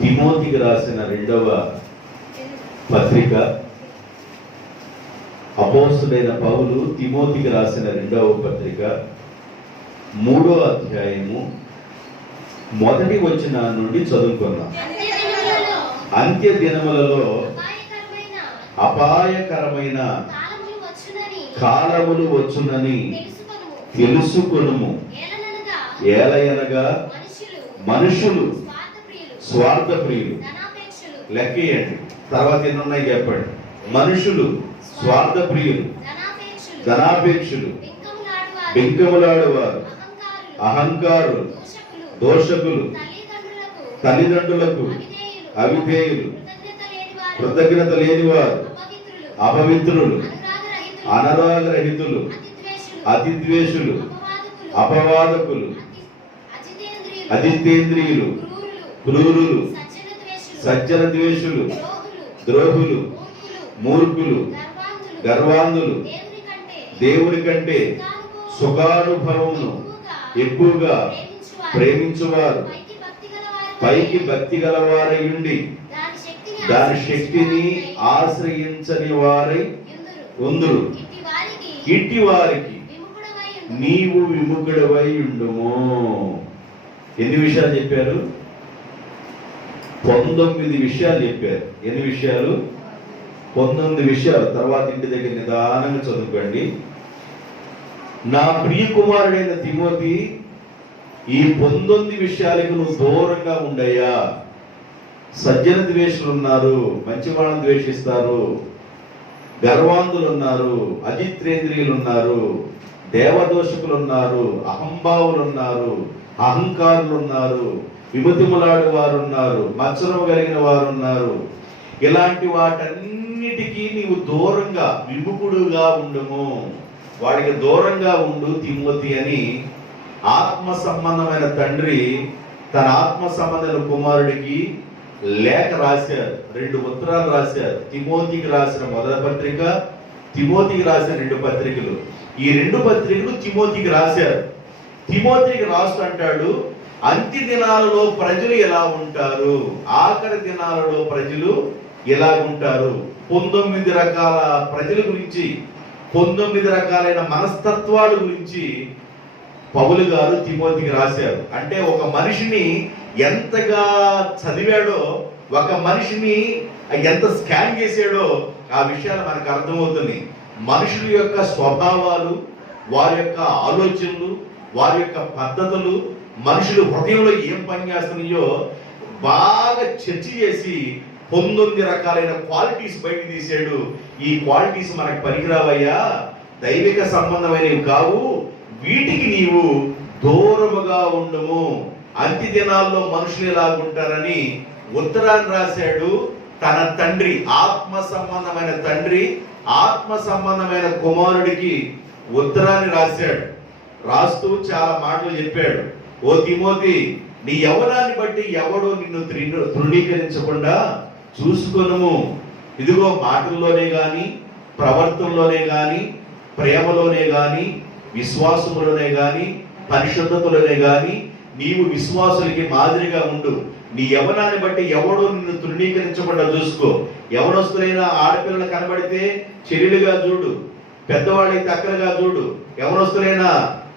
తిమోతికి రాసిన రెండవ పత్రిక. అపోస్తుడైన పౌలు తిమోతికి రాసిన రెండవ పత్రిక 3వ అధ్యాయము 1వ వచనం నుండి చదువుకుందాం. అంత్య దినములలో అపాయకరమైన కాలములు వచ్చునని తెలుసుకొనుము. ఏలయనగా మనుషులు స్వార్థప్రియులు. లెక్కేయండి, తర్వాత ఎన్నున్నాయి చెప్పండి. మనుషులు స్వార్థప్రియులు, ధనాపేక్షులు, బింకములాడువారు, అహంకారులు, దోషకులు, తల్లిదండ్రులకు అవిధేయులు, కృతజ్ఞత లేనివారు, అపవిత్రులు, అనరాగరహితులు, అతిద్వేషులు, అపవాదకులు, అజితేంద్రియులు, క్రూరులు, సజ్జన ద్వేషులు, ద్రోహులు, మూర్ఖులు, గర్వాంధులు, దేవుని కంటే సుఖానుభవమును ఎక్కువగా ప్రేమించువారు, పైకి భక్తి గలవారయుండి దాని శక్తిని ఆశ్రయించని వారై ఉందురు. ఇట్టి వారికి నీవు విముఖుడవై ఉండుము. ఎన్ని విషయాలు చెప్పారు? 19 విషయాలు చెప్పారు. ఎన్ని విషయాలు? 19 విషయాలు. తర్వాత ఇంటి దగ్గర నిదానంగా చదువుకోండి. నా ప్రియ కుమారుడైన తిమోతి, ఈ 19 విషయాలకు నువ్వు దూరంగా ఉండయ్యా. సజ్జన ద్వేషులు ఉన్నారు, మంచి వాళ్ళని ద్వేషిస్తారు. గర్వాంధులు ఉన్నారు, అజిత్రేంద్రియులు ఉన్నారు, దేవదోషకులు ఉన్నారు, అహంభావులు ఉన్నారు, అహంకారులు ఉన్నారు, విమతిములాడు వారు ఉన్నారు, మత్సరం కలిగిన వారు ఉన్నారు. ఇలాంటి వాటన్నిటికీ నీవు దూరంగా విముఖుడుగా ఉండుము. వాడికి దూరంగా ఉండు తిమోతి అని ఆత్మ సంబంధమైన తండ్రి తన ఆత్మ సంబంధమైన కుమారుడికి లేఖ రాశారు. 2 ఉత్తరాలు రాశారు. తిమోతికి రాసిన మొదటి పత్రిక, తిమోతికి రాసిన 2 పత్రికలు. ఈ 2 పత్రికలు తిమోతికి రాశారు. తిమోతికి రాస్తూ అంటాడు, అంత్య దినాలలో ప్రజలు ఎలా ఉంటారు, ఆఖరి దినాలలో ప్రజలు ఎలా ఉంటారు. 19 రకాల ప్రజల గురించి, 19 రకాలైన మనస్తత్వాల గురించి పౌలు గారు తిమోతికి రాశారు. అంటే ఒక మనిషిని ఎంతగా చదివాడో, ఒక మనిషిని ఎంత స్కాన్ చేశాడో ఆ విషయాలు మనకు అర్థమవుతుంది. మనుషుల యొక్క స్వభావాలు, వారి యొక్క ఆలోచనలు, వారి యొక్క పద్ధతులు, మనుషులు హృదయంలో ఏం పనిచేస్తున్నాయో బాగా చర్చ చేసి 19 రకాలైన క్వాలిటీస్ బయట తీసాడు. ఈ క్వాలిటీస్ మనకు పనికిరావయ్యా, దైవిక సంబంధమైనవి కావు, వీటికి నీవు దూరముగా ఉండుము. అంత్య దినాల్లో మనుషులు ఎలాగుంటారని ఉత్తరాన్ని రాశాడు. తన తండ్రి, ఆత్మ సంబంధమైన తండ్రి, ఆత్మ సంబంధమైన కుమారుడికి ఉత్తరాన్ని రాశాడు. రాస్తూ చాలా మాటలు చెప్పాడు. ఓ తిమోతి, నీ యవ్వనాన్ని బట్టి ఎవడో నిన్ను తృణీకరించకుండా చూసుకొనుము. ఇదిగో మాటల్లోనే గాని, ప్రవర్తనలోనే గాని, ప్రేమలోనే గాని, విశ్వాసములోనే గాని, పరిశుద్ధతలోనే గాని నీవు విశ్వాసులకి మాదిరిగా ఉండు. నీ యవ్వనాన్ని బట్టి ఎవడో నిన్ను తృణీకరించకుండా చూసుకో. యవనస్తులైన ఆడపిల్లలు కనబడితే చెల్లెలుగా చూడు, పెద్దవాళ్ళైతే అక్కలుగా చూడు. యవనస్తులైన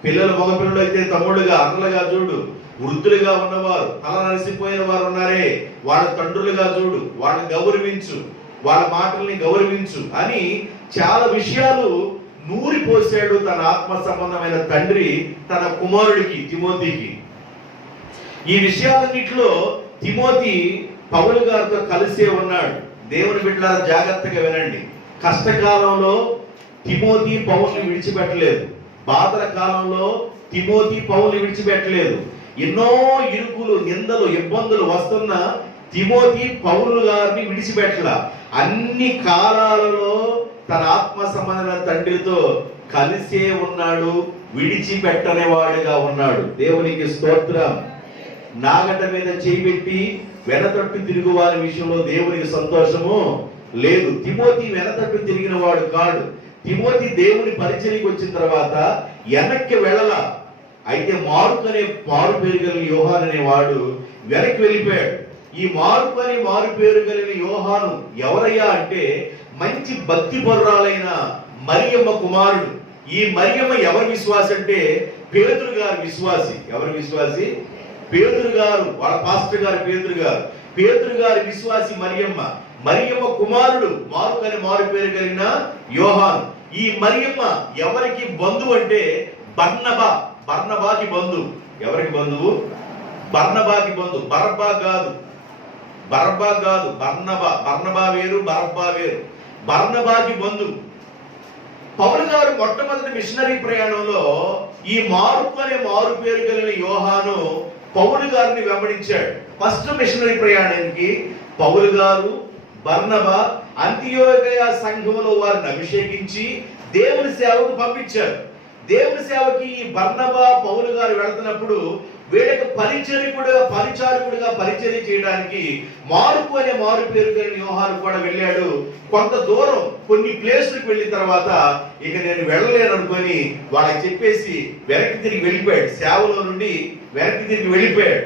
పిల్లలు, మగపిల్లలు అయితే తమ్ముడుగా, అన్నలుగా చూడు. వృద్ధులుగా ఉన్నవారు, తల నలిసిపోయిన వారు ఉన్నారే, వాళ్ళ తండ్రులుగా చూడు, వాళ్ళని గౌరవించు, వాళ్ళ మాటల్ని గౌరవించు అని చాలా విషయాలు నూరిపోసాడు తన ఆత్మ సంబంధమైన తండ్రి తన కుమారుడికి తిమోతికి. ఈ విషయాలన్నింటిలో తిమోతి పౌలు గారితో కలిసే ఉన్నాడు. దేవుని బిడ్డలారా జాగ్రత్తగా వినండి. కష్టకాలంలో తిమోతి పౌలుని విడిచిపెట్టలేదు. బాధల కాలంలో తిమోతి పౌలుని విడిచిపెట్టలేదు. ఎన్నో ఇరుకులు, నిందలు, ఇబ్బందులు వస్తున్న తిమోతి పౌలు గారిని విడిచిపెట్టలా. అన్ని కాలాలలో తన ఆత్మ సంబంధమైన తండ్రితో కలిసే ఉన్నాడు, విడిచిపెట్టని వాడిగా ఉన్నాడు. దేవునికి స్తోత్రం. నాగట మీద చేయిబెట్టి వెనతట్టు తిరుగు వారి విషయంలో దేవునికి సంతోషము లేదు. తిమోతి వెనతట్టు తిరిగిన వాడు కాడు. తిమోతి దేవుని పరిచర్యకి వచ్చిన తర్వాత వెనక్కి వెళ్ళలా. అయితే మారుకు అనే మారు పేరు కలిగిన యోహాను అనేవాడు వెనక్కి వెళ్ళిపోయాడు. ఈ మార్పుని మారు పేరు కలిగిన యోహాను ఎవరయ్యా అంటే మంచి భక్తి పరురాలైన మరియమ్మ కుమారుడు. ఈ మరియమ్మ ఎవరి విశ్వాసి అంటే పేతురు గారి విశ్వాసి. ఎవరి విశ్వాసి? పేతురు గారు, వాళ్ళ పాస్టర్ గారు పేతురు గారి విశ్వాసి మరియమ్మ కుమారుడు మారుకని మారు పేరు కలిగిన యోహాను. ఈ మరియమ్మ ఎవరికి బంధువు అంటే బర్నబాకి బంధువు. ఎవరికి బంధువు? బర్నబాకి బంధువు. బరబ్బా కాదు, బర్నబా వేరు, బరబ్బా వేరు. బర్నబాకి బంధువు. పౌలు గారు మొట్టమొదటి మిషనరీ ప్రయాణంలో ఈ మార్కు అనే మారు పేరు కలిగిన యోహాను పౌలు గారిని వెంబడించాడు. ఫస్ట్ మిషనరీ ప్రయాణానికి పౌలు గారు, బర్నబా అంతియోకయ సంఘములో వారిని అభిషేకించి దేవుని సేవకు పంపించారు. దేవుని సేవకి ఈ బర్నబా పౌలు గారు వెళుతున్నప్పుడు వీళ్ళకి పరిచారకుడిగా పరిచర్య చేయడానికి మార్కు అనే మారు పేరు కలిగిన యోహాను కూడా వెళ్ళాడు. కొంత దూరం కొన్ని ప్లేసులకు వెళ్ళిన తర్వాత ఇక నేను వెళ్ళలేను అనుకొని వాళ్ళకి చెప్పేసి వెనక్కి తిరిగి వెళ్ళిపోయాడు. సేవలో నుండి వెనక్కి తిరిగి వెళ్ళిపోయాడు.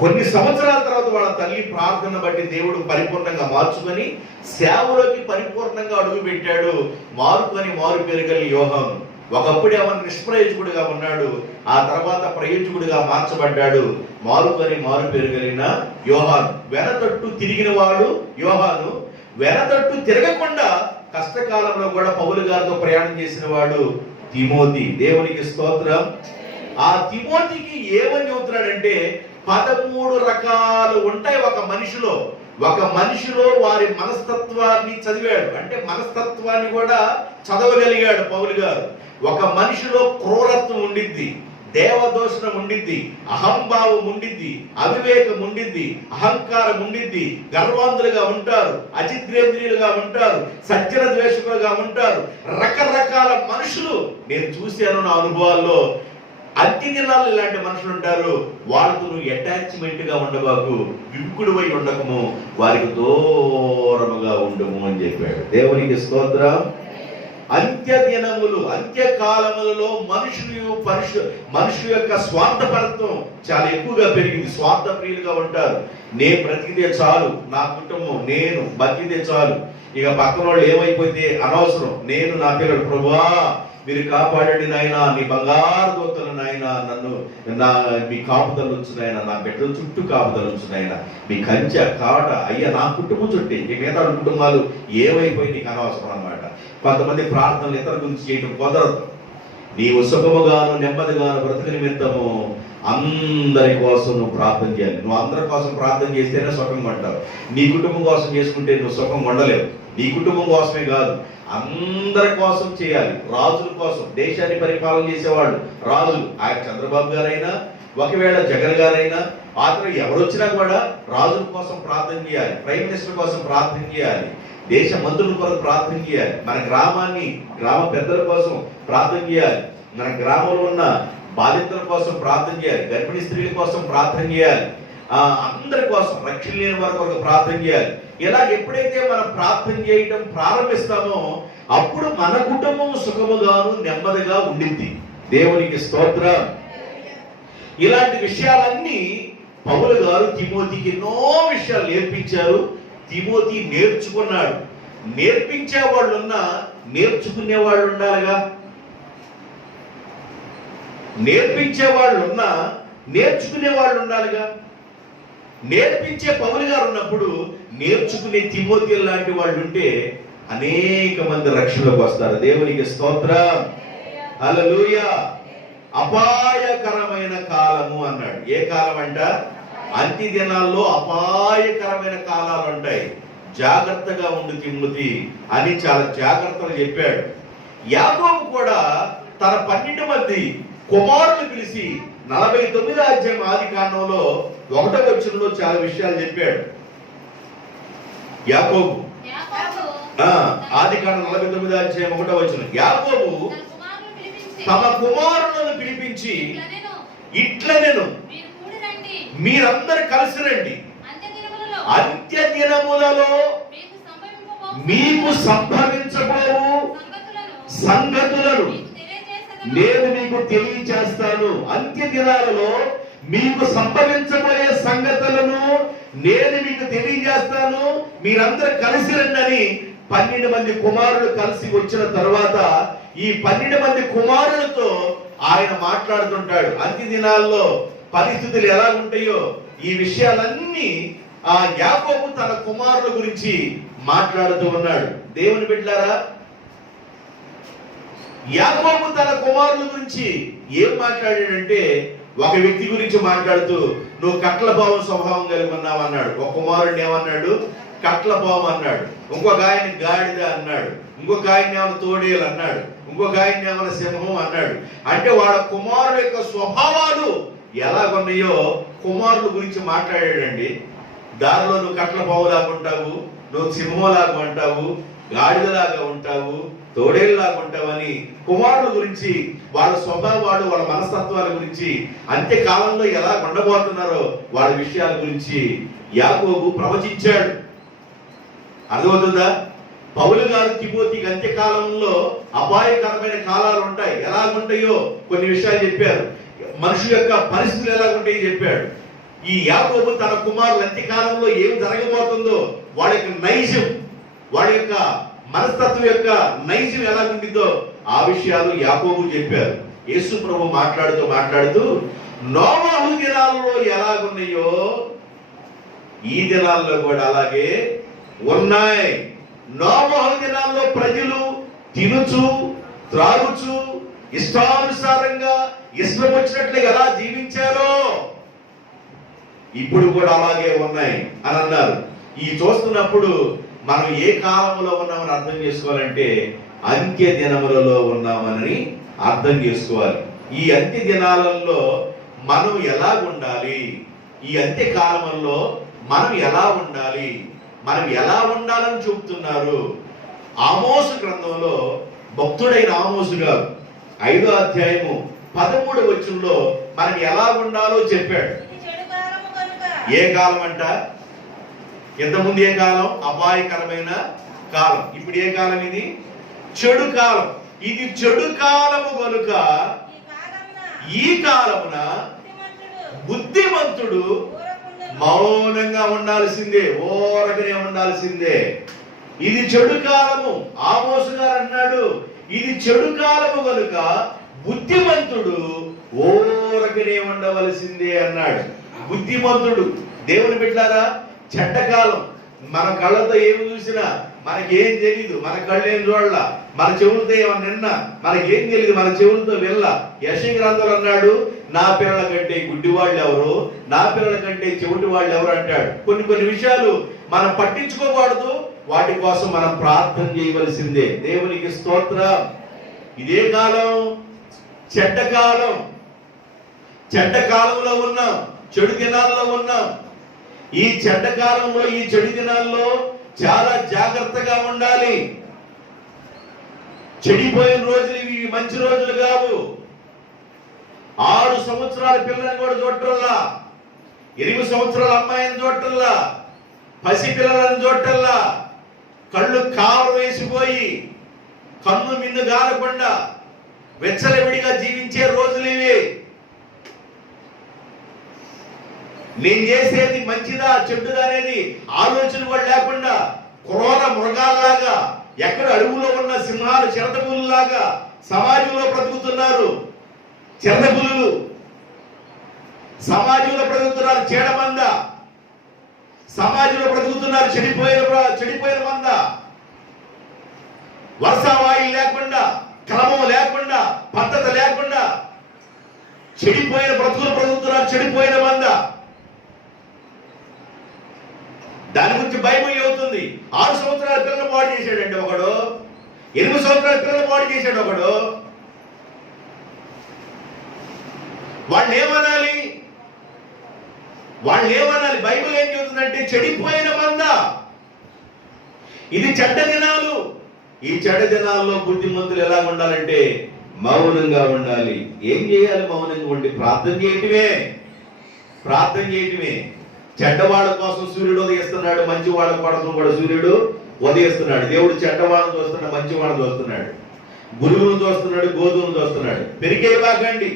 కొన్ని సంవత్సరాల తర్వాత వాళ్ళ తల్లి ప్రార్థన బట్టి దేవుడు పరిపూర్ణంగా మార్చుకొని సేవలోకి పరిపూర్ణంగా అడుగు పెట్టాడు మార్కు అని మారు పేరు కలిగిన యోహాను. ఒకప్పుడు అవన్నీ నిష్ప్రయోజకుడిగా ఉన్నాడు, ఆ తర్వాత ప్రయోజకుడిగా మార్చబడ్డాడు. మార్కు అని మారు పేరు కలిగిన యోహాను. వెనతట్టు తిరిగిన వాడు యోహాను. వెనతట్టు తిరగకుండా కష్టకాలంలో కూడా పౌలు గారితో ప్రయాణం చేసిన వాడు తిమోతి. దేవునికి స్తోత్రం. ఆ తిమోతికి ఏమని చెబుతున్నాడంటే 13 రకాలు ఉంటాయి ఒక మనిషిలో వారి మనస్తత్వాన్ని చదివాడు. అంటే మనస్తత్వాన్ని కూడా చదవగలిగాడు పౌలు గారు. ఒక మనిషిలో క్రూరత్వం ఉండిద్ది, దేవదోషణం ఉండిద్ది, అహంభావం ఉండిద్ది, అవివేకం ఉండిద్ది, అహంకారం ఉండిద్ది, గర్వాంధులుగా ఉంటారు, అజిద్రేంద్రియులుగా ఉంటారు, సజ్జన ద్వేషకులుగా ఉంటారు. రకరకాల మనుషులు నేను చూశాను నా అనుభవాల్లో. అన్ని దినాలు ఇలాంటి మనుషులు ఉంటారు. వాళ్ళతో నువ్వు అటాచ్మెంట్ గా ఉండబాకు, విముకుడువై ఉండకము, వారికి దూరముగా ఉండము అని చెప్పాడు. దేవునికి స్తోత్రం. అంత్యకాలములలో మనుషుల యొక్క స్వార్థపరత్వం చాలా ఎక్కువగా పెరిగింది. స్వార్థ ప్రియులుగా ఉంటారు. నేను బ్రతికితే చాలు, నా కుటుంబం, నేను బతికితే చాలు, ఇక పక్కన వాళ్ళు ఏమైపోతే అనవసరం, నేను నా పిల్లలు ప్రభువా మీరు కాపాడండి నాయన, నీ బంగారు దూతలు నాయన, నన్ను మీ కాపుదలు ఉంచు నాయన, నా బిడ్డల చుట్టూ కాపుదలు ఉంచు నాయన, మీ కంచె కాట అయ్యా నా కుటుంబం చుట్టే, ఈ మిగతా కుటుంబాలు ఏమైపోయి నీకు అనవసరం అన్నమాట. కొంతమంది ప్రార్థనలు ఇతర గురించి చేయటం కుదరదు. నీవు సుఖముగాను నెమ్మదిగాను బ్రతుకు నిమిత్తము అందరి కోసం నువ్వు ప్రార్థన చేయాలి. నువ్వు అందరి కోసం ప్రార్థన చేస్తేనే సుఖంగా ఉంటావు. నీ కుటుంబం కోసం చేసుకుంటే నువ్వు సుఖంగా ఉండలేవు. నీ కుటుంబం కోసమే కాదు, అందరి కోసం చేయాలి. రాజుల కోసం, దేశాన్ని పరిపాలన చేసేవాళ్ళు రాజులు, ఆయన చంద్రబాబు గారైనా ఒకవేళ జగన్ గారైనా అతను ఎవరు వచ్చినా కూడా రాజుల కోసం ప్రార్థన చేయాలి, ప్రైమ్ మినిస్టర్ కోసం ప్రార్థన చేయాలి, దేశ మంత్రుల కోసం ప్రార్థన చేయాలి, మన గ్రామ పెద్దల కోసం ప్రార్థన చేయాలి, మన గ్రామంలో ఉన్న బాధితుల కోసం ప్రార్థన చేయాలి, గర్భిణీ స్త్రీల కోసం ప్రార్థన చేయాలి, అందరి కోసం, రక్షణ లేని వారి కొరకు ప్రార్థన చేయాలి. ఇలా ఎప్పుడైతే మనం ప్రార్థన చేయటం ప్రారంభిస్తామో అప్పుడు మన కుటుంబం సుఖముగాను నెమ్మదిగా ఉండింది. దేవునికి స్తోత్రం. ఇలాంటి విషయాలన్నీ పౌలు గారు తిమోతికి ఎన్నో విషయాలు నేర్పించారు. తిమోతి నేర్చుకున్నాడు. నేర్పించే వాళ్ళు ఉన్నా నేర్చుకునే వాళ్ళు ఉండాలిగా. నేర్పించే వాళ్ళు ఉన్నా నేర్చుకునే వాళ్ళు ఉండాలిగా. నేర్పించే పౌలు గారు ఉన్నప్పుడు నేర్చుకునే తిమోతి లాంటి వాళ్ళు ఉంటే అనేక మంది రక్షణలోకి వస్తారు. దేవునికి స్తోత్రం. హల్లెలూయా. అపాయకరమైన కాలము అన్నాడు. ఏ కాలం అంట? అంత్య దినాల్లో అపాయకరమైన కాలాలు ఉంటాయి, జాగ్రత్తగా ఉండు తిమోతి అని చాలా జాగ్రత్తగా చెప్పాడు. యాకోబు కూడా తన 12 మంది కుమారులు పిలిచి 49వ అధ్యాయం ఆదికాండంలో 1వ వచనంలో చాలా విషయాలు చెప్పాడు. యాకోబు ఆదికాండం 49వ అధ్యాయం 1వ వచనం. యాకోబు తమ కుమారులను పిలిపించి ఇట్లనెను, మీరందరూ కలిసి రండి, అంత్య దినములలో మీకు సంభవించబోవు సంగతులను నేను మీకు తెలియచేస్తాను. అంత్య దినాలలో మీకు సంభవించబోయే సంగతులను నేను మీకు తెలియజేస్తాను, మీరందరూ కలిసి రండి. 12 మంది కుమారులు కలిసి వచ్చిన తర్వాత ఈ 12 మంది కుమారులతో ఆయన మాట్లాడుతుంటాడు. అంత్య దినాల్లో పరిస్థితులు ఎలా ఉంటాయో ఈ విషయాలన్నీ ఆ యాకోబు తన కుమారుల గురించి మాట్లాడుతూ ఉన్నాడు. దేవుని బిడ్డలారా, యాకోబు తన కుమారుల గురించి ఏం మాట్లాడాడంటే, ఒక వ్యక్తి గురించి మాట్లాడుతూ నువ్వు కట్ల భావం స్వభావం కలిగి ఉన్నావు అన్నాడు. ఒక కుమారుడిని ఏమన్నాడు? కట్ల భావం అన్నాడు. ఇంకొక ఆయన్ని గాడిద అన్నాడు. ఇంకొక ఆయన్ని ఏమైనా తోడేలు అన్నాడు. ఇంకొక ఆయన్ని ఏమైనా సింహం అన్నాడు. అంటే వాళ్ళ కుమారుడు యొక్క స్వభావాలు ఎలాగున్నాయో కుమారుల గురించి మాట్లాడాడండి. దారిలో నువ్వు కట్ల భావంలాగా ఉంటావు, నువ్వు సింహంలాగా ఉంటావు, గాడిదలాగా ఉంటావు, తోడేళ్ళలాగా ఉంటావని కుమారుల గురించి, వాళ్ళ స్వభావాలు, వాళ్ళ మనస్తత్వాల గురించి, అంత్యకాలంలో ఎలా ఉండబోతున్నారో వాళ్ళ విషయాల గురించి యాకోబు ప్రవచించాడు. అర్థమవుతుందా? పౌలు గారు తిమోతికి అంత్యకాలంలో అపాయకరమైన కాలాలు ఉంటాయి, ఎలాగుంటాయో కొన్ని విషయాలు చెప్పారు. మనిషి యొక్క పరిస్థితులు ఎలాగుంటాయో చెప్పాడు. ఈ యాకోబు తన కుమారులు అంత్యకాలంలో ఏం జరగబోతుందో, వాళ్ళ యొక్క నైజం, వాళ్ళ యొక్క మనస్తత్వం యొక్క నైజం ఎలాగుంటుందో ఆ విషయాలు యాకోబు చెప్పారు. యేసు ప్రభు మాట్లాడుతూ నోవహు దినాల్లో ఎలాగున్నాయో ఈ దినాల్లో కూడా అలాగే ఉన్నాయి. నోవహు దినాల్లో ప్రజలు తినుచు త్రాగుచు ఇష్టానుసారంగా ఇష్టం వచ్చినట్లు ఎలా జీవించారో ఇప్పుడు కూడా అలాగే ఉన్నాయి అని అన్నారు. ఈ చూస్తున్నప్పుడు మనం ఏ కాలంలో ఉన్నామని అర్థం చేసుకోవాలంటే అంత్య దినములలో ఉన్నామని అర్థం చేసుకోవాలి. ఈ అంత్య దినాలలో మనం ఎలా ఉండాలి, ఈ అంత్య కాలంలో మనం ఎలా ఉండాలి, మనం ఎలా ఉండాలని చెబుతున్నారు. ఆమోసు గ్రంథంలో భక్తుడైన ఆమోసు గారు 5వ అధ్యాయము 13వ వచనంలో మనం ఎలా ఉండాలో చెప్పాడు. ఏ కాలం అంట? ఇంతకుముందు ఏ కాలం? అపాయకరమైన కాలం. ఇప్పుడు ఏ కాలం? ఇది చెడు కాలం. ఇది చెడు కాలము కనుక ఈ కాలమున బుద్ధిమంతుడు మౌనంగా ఉండాల్సిందే, ఓరకనే ఉండాల్సిందే. ఇది చెడు కాలము. ఆమోసు గారు అన్నాడు, ఇది చెడు కాలము కనుక బుద్ధిమంతుడు ఓరకనే ఉండవలసిందే అన్నాడు. బుద్ధిమంతుడు. దేవుని బిడ్డలారా, చెడ్డకాలం. మన కళ్ళతో ఏమి చూసినా మనకేం తెలీదు, మన కళ్ళు ఏం చూడాల, మన చెవులతో ఏమన్నా నిన్నా మనకేం తెలియదు, మన చెవులతో వెళ్ళ. యెషయా గ్రంథంలో అన్నాడు, నా పిల్లల కంటే గుడ్డి వాళ్ళు ఎవరు, నా పిల్లల కంటే చెవిటి వాళ్ళు ఎవరు అంటాడు. కొన్ని విషయాలు మనం పట్టించుకోకూడదు, వాటి కోసం మనం ప్రార్థన చేయవలసిందే. దేవునికి స్తోత్రం. ఇదే కాలం చెడ్డకాలం. చెడ్డ కాలంలో ఉన్నాం, చెడు దినాల్లో ఉన్నాం. ఈ చెడ్డ కాలంలో, ఈ చెడు దినాల్లో చాలా జాగ్రత్తగా ఉండాలి. చెడిపోయిన రోజులు ఇవి మంచి రోజులు కావు. 6 సంవత్సరాల పిల్లల్ని కూడా చూడటల్లా, 8 సంవత్సరాల అమ్మాయిని చూడటల్లా, పసి పిల్లలను చూడటల్లా, కళ్ళు కావరు వేసిపోయి కన్ను మిన్ను గాలకుండా వెచ్చలవిడిగా జీవించే రోజులు ఇవి. నేను చేసేది మంచిదా చెడ్డుదా అనేది ఆలోచన కూడా లేకుండా క్రూర మృగాల్లాగా, ఎక్కడ అడవులో ఉన్న సింహాలు చిరతపులులాగా సమాజంలో బ్రతుకుతున్నారు. చిరతపులులు సమాజంలో బ్రతుకుతున్నారు. చీడమంద సమాజంలో బ్రతుకుతున్నారు. చెడిపోయిన మంద. వర్షావాయువు లేకుండా, క్రమం లేకుండా, పద్ధతి లేకుండా చెడిపోయిన బ్రతుకులు బ్రతుకుతున్నారు. చెడిపోయిన మంద. దాని గురించి బైబిల్ చెబుతుంది. 6 సంవత్సరాల పిల్లలు పాడు చేశాడండి ఒకడు, 8 సంవత్సరాల పిల్లలు పాడు చేశాడు ఒకడు. వాళ్ళు ఏమనాలి? బైబిల్ ఏం చెబుతుందంటే చెడిపోయిన మంద. ఇది చెడ్డ దినాలు. ఈ చెడ్డ దినాల్లో బుద్ధిమంతులు ఎలా ఉండాలంటే మౌనంగా ఉండాలి. ఏం చేయాలి? మౌనంగా ఉండి ప్రార్థన చేయటమే. చెడ్డవాళ్ళ కోసం సూర్యుడు ఉదయిస్తున్నాడు, మంచి వాళ్ళ కోసం కూడా సూర్యుడు ఉదయిస్తున్నాడు. దేవుడు చెడ్డవాళ్ళను చూస్తున్నాడు, మంచి వాళ్ళని చూస్తున్నాడు, గురువును చూస్తున్నాడు, గోధుమను చూస్తున్నాడు. పెరిగేవాకండి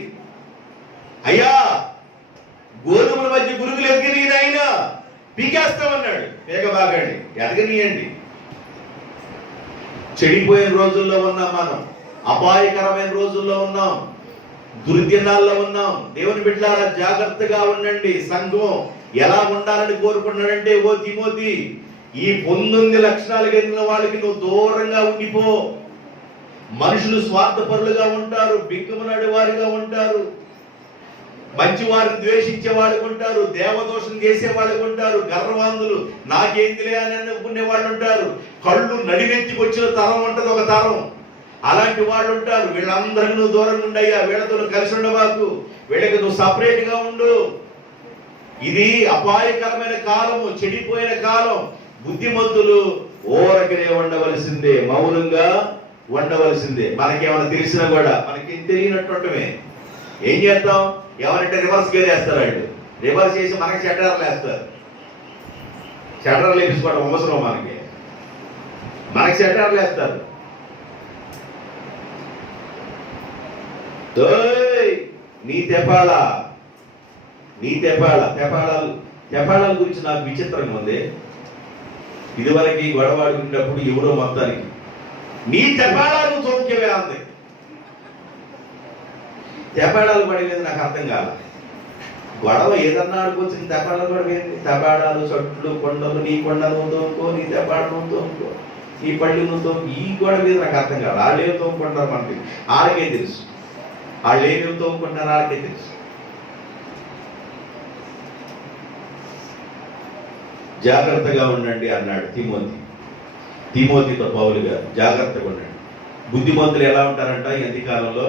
అయ్యా, మంది గురుగులు ఎదిగిన ఆయన పీకేస్తామన్నాడు. పీకబాగండి, ఎదగనీయండి. చెడిపోయిన రోజుల్లో ఉన్నాం మనం, అపాయకరమైన రోజుల్లో ఉన్నాం, దుర్దినాల్లో ఉన్నాం. దేవుని బిడ్డలారా జాగ్రత్తగా ఉండండి. సంఘం ఎలా ఉండాలని కోరుకున్నాడంటే, ఓ తిమోతి, ఈ 19 లక్షణాలు కలిగిన వాళ్ళకి నువ్వు దూరంగా ఉండిపో. మనుషులు స్వార్థపరులుగా ఉంటారు, బిక్కుమనాడు వారిగా ఉంటారు, మంచి వారిని ద్వేషించే వాళ్ళు ఉంటారు, దేవదోషం చేసే వాళ్ళు ఉంటారు, గర్వాంధులు, నాకేందిలే అని అనుకునే వాళ్ళు ఉంటారు, కళ్ళు నడినెత్తికి వచ్చిన తరం ఉంటది ఒక తరం, అలాంటి వాళ్ళు ఉంటారు. వీళ్ళందరికీ నువ్వు దూరంగా ఉండయ్యా, వీళ్ళతో నువ్వు కలిసి ఉండవాకు, వీళ్ళకి నువ్వు సపరేట్ గా ఉండు. ఇది అపాయకరమైన కాలము, చెడిపోయిన కాలం. బుద్ధిమంతులు ఓరకనే ఉండవలసిందే, మౌనంగా ఉండవలసిందే. మనకేమైనా తెలిసినా కూడా మనకేం తెలియనట్టుంటమే. ఏం చేద్దాం? ఎవరంటే రివర్స్ గేర్ వేస్తారు, వాళ్ళు రివర్స్ చేసి మనకి షట్టర్లు వేస్తారు. షట్టర్లు వేసుకోవడం అవసరం, మనకి షట్టర్లు వేస్తారు. నీ తెపాళాల గురించి నాకు విచిత్రంగా ఉంది. ఇదివరకు గొడవాడుకున్నప్పుడు ఎవరో మొత్తానికి నీ తెపాళాలు సౌఖ్యమే అంది. తెపాళాలు పడేది నాకు అర్థం కాదు. గొడవ ఏదన్నా ఆడుకొచ్చింది, తెపాళాలు పడవేంది? తెపాళాలు, చెట్లు, కొండలు, నీ కొండ నువ్వు తోముకో, నీ తెపాడు నువ్వు తోముకో, నీ పళ్ళు నువ్వు తోము. ఈ గొడవ మీద నాకు అర్థం కాదు. వాళ్ళు ఏమి తోముకుంటారు మనకి, వాళ్ళకే తెలుసు. వాళ్ళు ఏమేమి తోముకుంటారు వాళ్ళకే తెలుసు. జాగ్రత్తగా ఉండండి అన్నాడు తిమోతితో పౌలు గారు. జాగ్రత్తగా ఉండండి. బుద్ధిమంతులు ఎలా ఉంటారంట? ఈ కాలంలో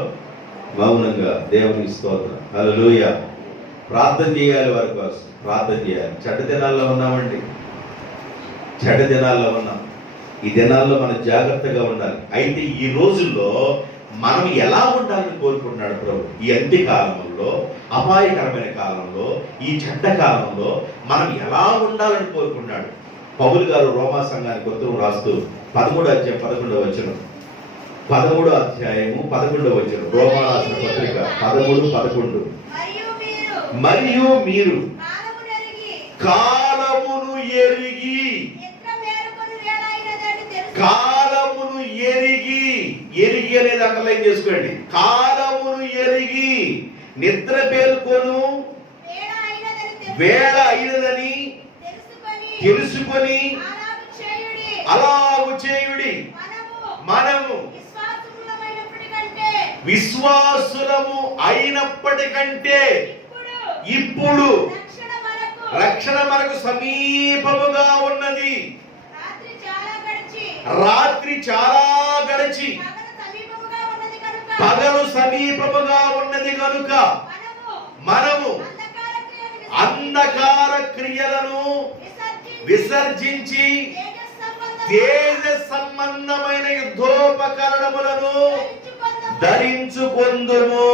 మౌనంగా. దేవుని స్తోత్రం, హల్లెలూయా. ప్రార్థన చేయాలి, వారి కోసం ప్రార్థన చేయాలి. చెడ్డ దినాల్లో ఉన్నామండి, చెడ్డ దినాల్లో ఉన్నాం. ఈ దినాల్లో మనం జాగ్రత్తగా ఉండాలి. అయితే ఈ రోజుల్లో మనం ఎలా ఉండాలని కోరుకుంటున్నాడు ప్రభు? ఈ అంత్య కాలంలో, అపాయకరమైన కాలంలో, ఈ చెడ్డ కాలంలో మనం ఎలా ఉండాలని కోరుకున్నాడు? పౌలు గారు రోమా సంఘానికి ఉత్తరం రాస్తూ 13వ అధ్యాయం 11వ వచనం, 13వ అధ్యాయము 11వ వచనం, రోమా రాసిన పత్రిక 13:11. మరియు మీరు కాలమును ఎరిగి అనేది అండర్లైన్ చేసుకోండి. కాలమును ఎరిగి నిద్ర పేర్కొను వేళ అయినదని తెలుసుకొని అలాగు చేయుడి. మనము విశ్వాసులము అయినప్పటికంటే ఇప్పుడు రక్షణ మనకు సమీపముగా ఉన్నది. రాత్రి చాలా గడిచి పగలు సమీపముగా ఉన్నది కనుక మనము అంధకార క్రియలను విసర్జించి తేజ సంబంధమైన యుద్ధోపకరణములను ధరించుకొందుము.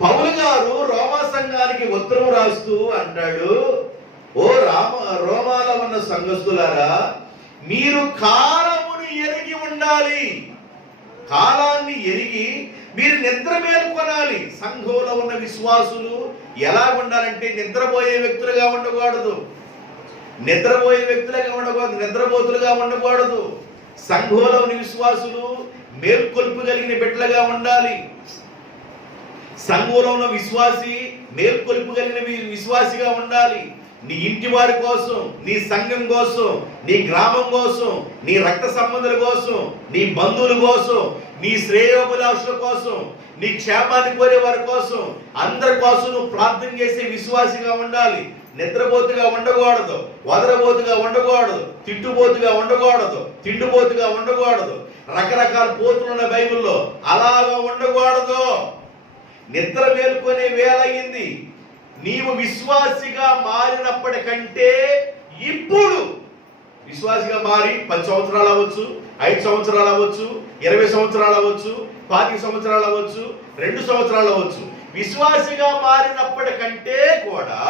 పౌలు గారు రోమా సంఘానికి ఉత్తరం రాస్తూ అంటాడు, ఓ రోమాలో ఉన్న సంఘస్థులారా, మీరు కాలమును ఎరిగి ఉండాలి. కాలాన్ని ఎరిగి మీరు నిద్ర మేల్కొనాలి. సంఘంలో ఉన్న విశ్వాసులు ఎలా ఉండాలంటే నిద్రపోయే వ్యక్తులుగా ఉండకూడదు, నిద్రపోతులుగా ఉండకూడదు. సంఘంలో ఉన్న విశ్వాసులు మేల్కొల్పు కలిగిన బిడ్డలుగా ఉండాలి. సంఘంలో ఉన్న విశ్వాసి మేల్కొల్పు కలిగిన విశ్వాసిగా ఉండాలి. నీ ఇంటి వారి కోసం, నీ సంఘం కోసం, నీ గ్రామం కోసం, నీ రక్త సంబంధుల కోసం, నీ బంధువుల కోసం, నీ శ్రేయోభిలాషుల కోసం, నీ క్షేమాన్ని కోరే వారి కోసం, అందరి కోసం నువ్వు ప్రార్థన చేసే విశ్వాసిగా ఉండాలి. నిద్రపోతుగా ఉండకూడదు, వదరబోతుగా ఉండకూడదు, తిట్టుబోతుగా ఉండకూడదు, తిండిపోతుగా ఉండకూడదు. రకరకాల పోతులున్న బైబిల్లో అలాగా ఉండకూడదు. నిద్ర మేల్కొనే వేళయింది. నీవు విశ్వాసిగా మారినప్పటికంటే ఇప్పుడు విశ్వాసిగా మారి 10 సంవత్సరాలు అవ్వచ్చు, 5 సంవత్సరాలు అవ్వచ్చు, 20 సంవత్సరాలు అవ్వచ్చు, 25 సంవత్సరాలు అవ్వచ్చు, 2 సంవత్సరాలు అవ్వచ్చు. విశ్వాసిగా మారినప్పటికంటే కూడా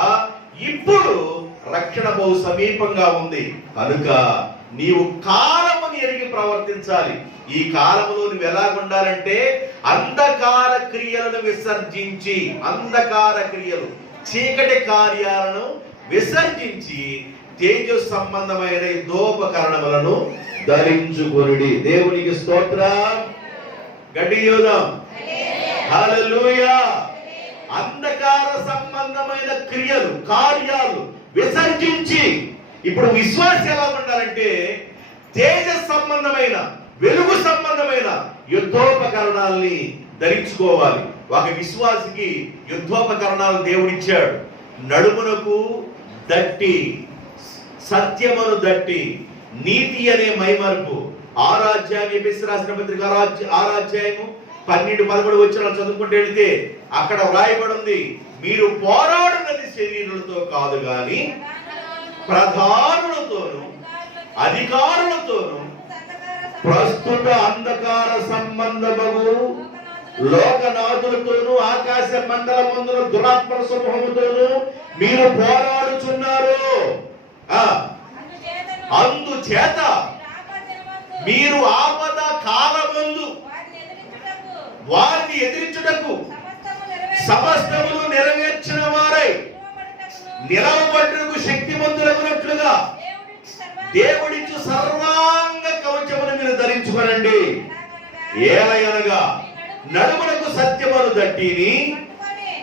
ఇప్పుడు రక్షణ బహు సమీపంగా ఉంది కనుక నీవు కాలముని ఎరిగి ప్రవర్తించాలి. ఈ కాలములో నువ్వు ఎలా ఉండాలంటే అంధకార క్రియలను విసర్జించి, అంధకార క్రియలు చీకటి కార్యాలను విసర్జించి తేజ సంబంధమైన యుద్ధోపకరణములను ధరించుకొనుడి. దేవునికి స్తోత్రం. గట్టి యోదం. హల్లెలూయా. అంధకార సంబంధమైన క్రియలు కార్యాలు విసర్జించి ఇప్పుడు విశ్వాసం ఎలా ఉండాలంటే తేజ సంబంధమైన వెలుగు సంబంధమైన యుద్ధోపకరణాలని ధరించుకోవాలి. ఒక విశ్వాసికి యుద్ధోపకరణాలు దేవుడిచ్చాడు. నడుమునకు దట్టి, సత్యమును దట్టి, నీతి అనే మైమరుపు. 6వ అధ్యాయం ఎఫెసీయులకు రాసిన పత్రిక 6వ అధ్యాయము 12-13 వచనాలు చదువుకుంటూ వెళితే అక్కడ వ్రాయబడి ఉంది, మీరు పోరాడున్నది శరీరులతో కాదు గాని ప్రధానులతోను అధికారులతోను ప్రస్తుత అంధకార సంబంధము లోకనాథులతోను ఆకాశ మండలమందున దురాత్మ సమూహముతోను మీరు పోరాడుచున్నారు. అందుచేత మీరు ఆపద కాలమందు వారిని ఎదిరించుటకు సమస్తమును నెరవేర్చిన వారై నిలవబట్టుటకు శక్తిమంతులగునట్లుగా దేవుడిచ్చు సర్వాంగ కవచమును మీరు ధరించుకొనండి. ఏలయనగా నడుమునకు సత్యమును దట్టిని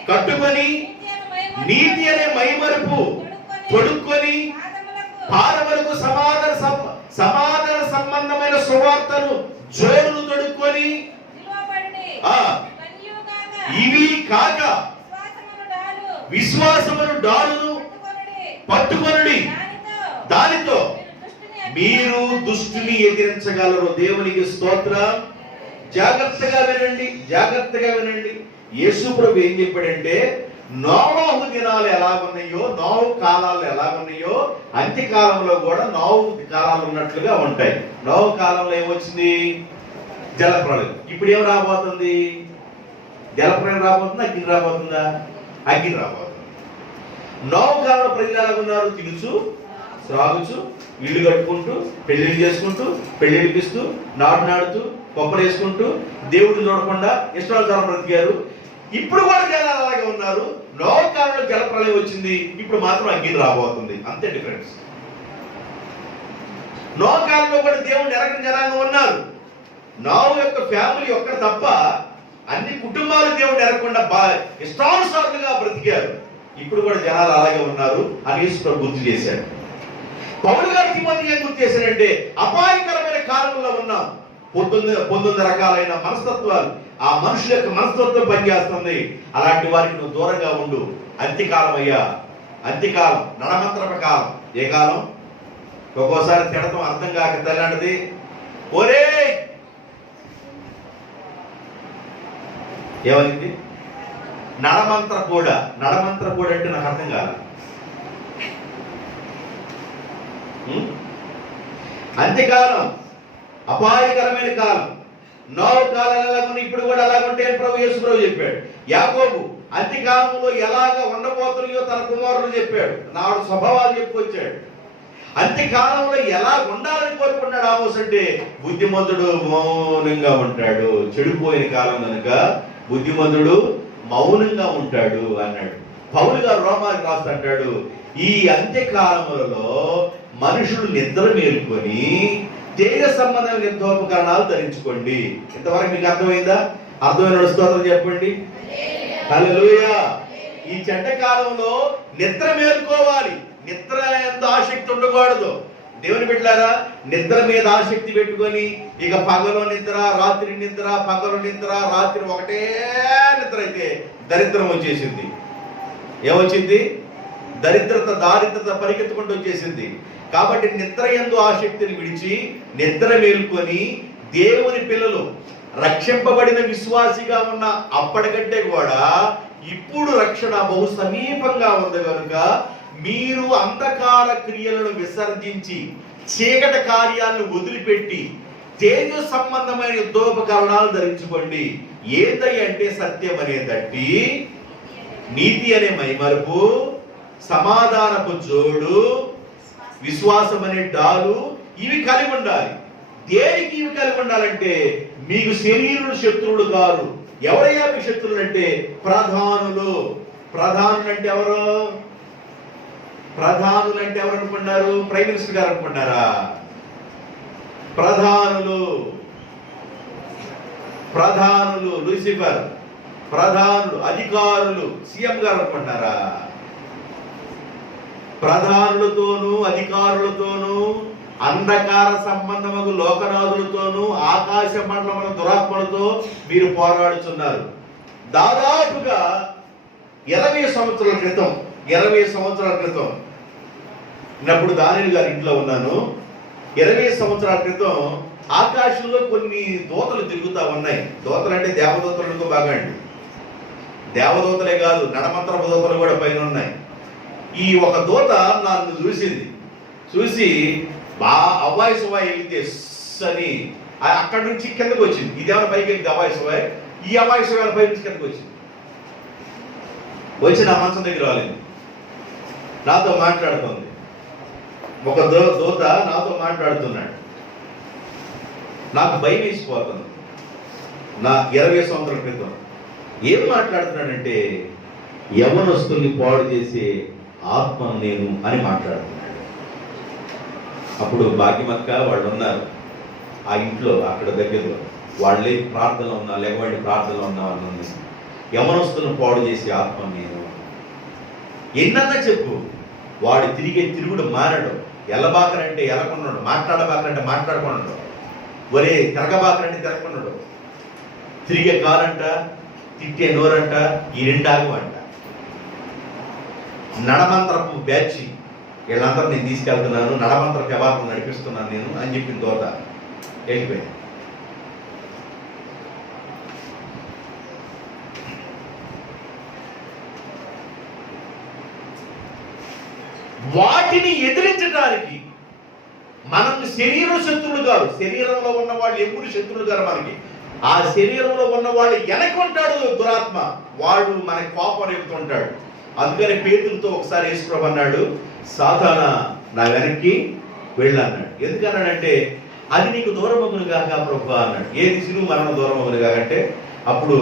కట్టుకొని నీతి అనే మైమరుపు తొడుక్కొని పాదములకు సమాధాన సంబంధమైన సువార్తను జోడును తొడుక్కొని ఇవి కాక విశ్వాసమును డాలును పట్టుకొనుడి, దానితో మీరు దుష్టుని ఎదిరించగలరు. దేవునికి స్తోత్రం. జాగ్రత్తగా వినండి, జాగ్రత్తగా వినండి. యేసు ప్రభు ఏం చెప్పాడంటే నోవహు దినాలు ఎలా ఉన్నాయో, నోవహు కాలాలు ఎలా ఉన్నాయో అంత్యకాలంలో కూడా నోవహు కాలాలు ఉన్నట్లుగా ఉంటాయి. నోవహు కాలంలో ఏమొచ్చింది? జలప్రళయం. ఇప్పుడు ఏం రాబోతుంది? జలప్రళయం రాబోతుందా, అగ్ని రాబోతుందా? అగ్ని రాబోతుంది. నోవహు కాలంలో ప్రజలు ఎలా ఉన్నారు? తినుచు త్రాగుచు ఇల్లు కట్టుకుంటూ పెళ్లిళ్ళు చేసుకుంటూ పెళ్లిడిపిస్తూ నాడుతూ కొప్పలు వేసుకుంటూ దేవుడు చూడకుండా ఇష్టానుసారం బ్రతికారు. ఇప్పుడు కూడా జనాలు అలాగే ఉన్నారు. నోవహు కాలంలో జలప్రళయం వచ్చింది, ఇప్పుడు మాత్రం అగ్ని రాబోతుంది. అంతే డిఫరెన్స్. నోవహు కాలంలో కూడా దేవుడు ఎరగని జనాంగం ఉన్నారు. నోవహు యొక్క ఫ్యామిలీ ఒక్కరు తప్ప అన్ని కుటుంబాలు దేవుడు ఎరగకుండా ఇష్టానుసారులుగా బ్రతికారు. ఇప్పుడు కూడా జనాలు అలాగే ఉన్నారు అని యేసు ప్రభు గుర్తు చేశాడు. పౌలు గారు తిమోతికి ఏం గుర్తు చేశాడంటే అపాయకరమైన కాలంలో ఉన్నాం. 19 రకాలైన మనస్తత్వాలు, ఆ మనుషుల యొక్క మనస్తత్వం పనిచేస్తుంది. అలాంటి వారికి నువ్వు దూరంగా ఉండు. అంత్యకాలం అయ్యా, అంత్యకాలం, నడమంత్రప కాలం. ఏ కాలం? ఒక్కోసారి తిడతాం అర్థం కాక తెల్లాంటిది, ఒరే ఏమైంది నడమంత్ర కూడా. నడమంత్ర కూడా అంటే నాకు అర్థం కాదు. అంత్యకాలం అపాయకరమైన కాలం. నోవహు కాలం ఎలాగుంది, ఇప్పుడు కూడా అలాగుంటే ప్రభు యేసు ప్రభు చెప్పాడు. యాకోబు అంత్యకాలంలో ఎలాగ ఉండబోతున్నాయో తన కుమారులు చెప్పాడు. నాడు స్వభావాలు చెప్పుకొచ్చాడు. అంత్యకాలంలో ఎలా ఉండాలని కోరుకున్నాడు ఆమోస్ అంటే బుద్ధిమంతుడు మౌనంగా ఉంటాడు. చెడిపోయిన కాలం కనుక బుద్ధిమంతుడు మౌనంగా ఉంటాడు అన్నాడు. పౌలు గారు రోమానికి రాస్తాడు, ఈ అంత్యకాలములలో మనుషులు నిద్ర మేలుకొని తేజ సంబంధమైన యుద్ధోపకరణాలు ధరించుకోండి. ఇంతవరకు మీకు అర్థమైందా? అర్థమైన స్తోత్రం చెప్పండి. హల్లెలూయా. ఈ చెడ్డ కాలంలో నిద్ర మేలుకోవాలి. నిద్ర ఎంత ఆసక్తి ఉండకూడదు. దేవుని బిడ్డలారా, నిద్ర మీద ఆసక్తి పెట్టుకొని ఇక పగలు నిద్ర, రాత్రి నిద్ర, పగలు నిద్ర, రాత్రి ఒకటే నిద్ర అయితే దరిద్రం వచ్చేసింది. ఏమొచ్చింది? దారిద్రత పరిగెత్తుకుంటూ వచ్చేసింది. కాబట్టి నిద్ర యందు ఆసక్తిని విడిచి నిద్ర మేల్కొని దేవుని పిల్లలు రక్షింపబడిన విశ్వాసిగా ఉన్న అప్పటికంటే కూడా ఇప్పుడు రక్షణ బహు సమీపంగా ఉంది కనుక మీరు అంధకార క్రియలను విసర్జించి చీకటి కార్యాలను వదిలిపెట్టి తేజ సంబంధమైన యుద్ధోపకరణాలు ధరించుకోండి. ఏందై అంటే సత్యం అనే దట్టి, నీతి అనే మైమరుపు, సమాధానపు జోడు, విశ్వాసం అనే డాలు, ఇవి కలిగి ఉండాలి. దేనికి ఇవి కలిగి ఉండాలంటే మీకు శరీరుడు శత్రువులు కాదు. ఎవరయ్యా మీ శత్రువులు అంటే ప్రధానులు, ప్రధానులు అంటే ఎవరు? ప్రధానులు అంటే ఎవరు అనుకున్నారు? ప్రైమ్ మినిస్టర్ గారు అనుకున్నారా? ప్రధానులు లూసిఫర్, ప్రధానులు అధికారులు సీఎం గారు అనుకుంటారా? ప్రధానులతోనూ అధికారులతోనూ అంధకార సంబంధము లోకనాథులతోనూ ఆకాశ మండలముల దురాత్మలతో మీరు పోరాడుతున్నారు. దాదాపుగా 20 సంవత్సరాల క్రితం నేనప్పుడు దానియేలు గారి ఇంట్లో ఉన్నాను. 20 సంవత్సరాల క్రితం ఆకాశంలో కొన్ని దూతలు తిరుగుతూ ఉన్నాయి. దూతలు అంటే దేవదూతలకు బాగా అండి, దేవదూతలే కాదు, నడమంత్రపు దూతలు కూడా పైన ఉన్నాయి. ఈ ఒక దూత నన్ను చూసి అవ్వాయి సువాయి వెళ్తే అని అక్కడి నుంచి కిందకు వచ్చింది. ఇదేమైనా పైకి వెళ్తే అవ్వాయి సువాయి, ఈ అవ్వాయి సువాయి పై నుంచి కిందకు వచ్చింది. వచ్చి నా మంచం దగ్గర రాలేదు, నాతో మాట్లాడుతుంది. ఒక దూత నాతో మాట్లాడుతున్నాడు. నాకు భయం వేసిపోతుంది. నా 20 సంవత్సరాల క్రితం ఏం మాట్లాడుతున్నాడంటే, యవనస్తుల్ని పాడు చేసే ఆత్మను నేను అని మాట్లాడుతున్నాడు. అప్పుడు భాగ్యమక్క వాళ్ళు ఉన్నారు ఆ ఇంట్లో, అక్కడ దగ్గరలో. వాళ్ళే ప్రార్థనలో ఉన్నా, లేకపోతే ప్రార్థనలో ఉన్నా వాళ్ళు, యవనస్తులను పాడు చేసే ఆత్మను నేను. ఎన్నన్నా చెప్పు, వాడు తిరుగుడు మానడు. ఎల్లబాకనంటే ఎలకొన్నాడు, మాట్లాడబాకనంటే మాట్లాడుకున్నాడు, ఒరే తిరగబాకనంటే తిరగకున్నాడు, తిరిగే కాలంట, తిట్టే నోరంట, ఈ రెండాగు అంట. నడమంత్రపు బ్యాచ్ వీళ్ళందరూ నేను తీసుకెళ్తున్నాను, నడమంత్ర వ్యవహారం నడిపిస్తున్నాను నేను అని చెప్పిన దోత వెళ్ళిపోయింది. వాటిని ఎదిరించడానికి మనం శరీర శత్రువులు గారు, శరీరంలో ఉన్న వాళ్ళు ఎప్పుడు శత్రువులు గారు మనకి. ఆ శరీరంలో ఉన్న వాళ్ళు వెనకుంటాడు దురాత్మ, వాడు మనకి కోపం రేపుతుంటాడు. అందుకని పేతురుతో ఒకసారి యేసుప్రభు అన్నాడు, సాతానా నా వెనక్కి వెళ్ళన్నాడు. ఎందుకన్నాడంటే, అది నీకు దూరమగును గాక ప్రభు అన్నాడు. ఏది సిలువ మరణం దూరమగును కాకంటే, అప్పుడు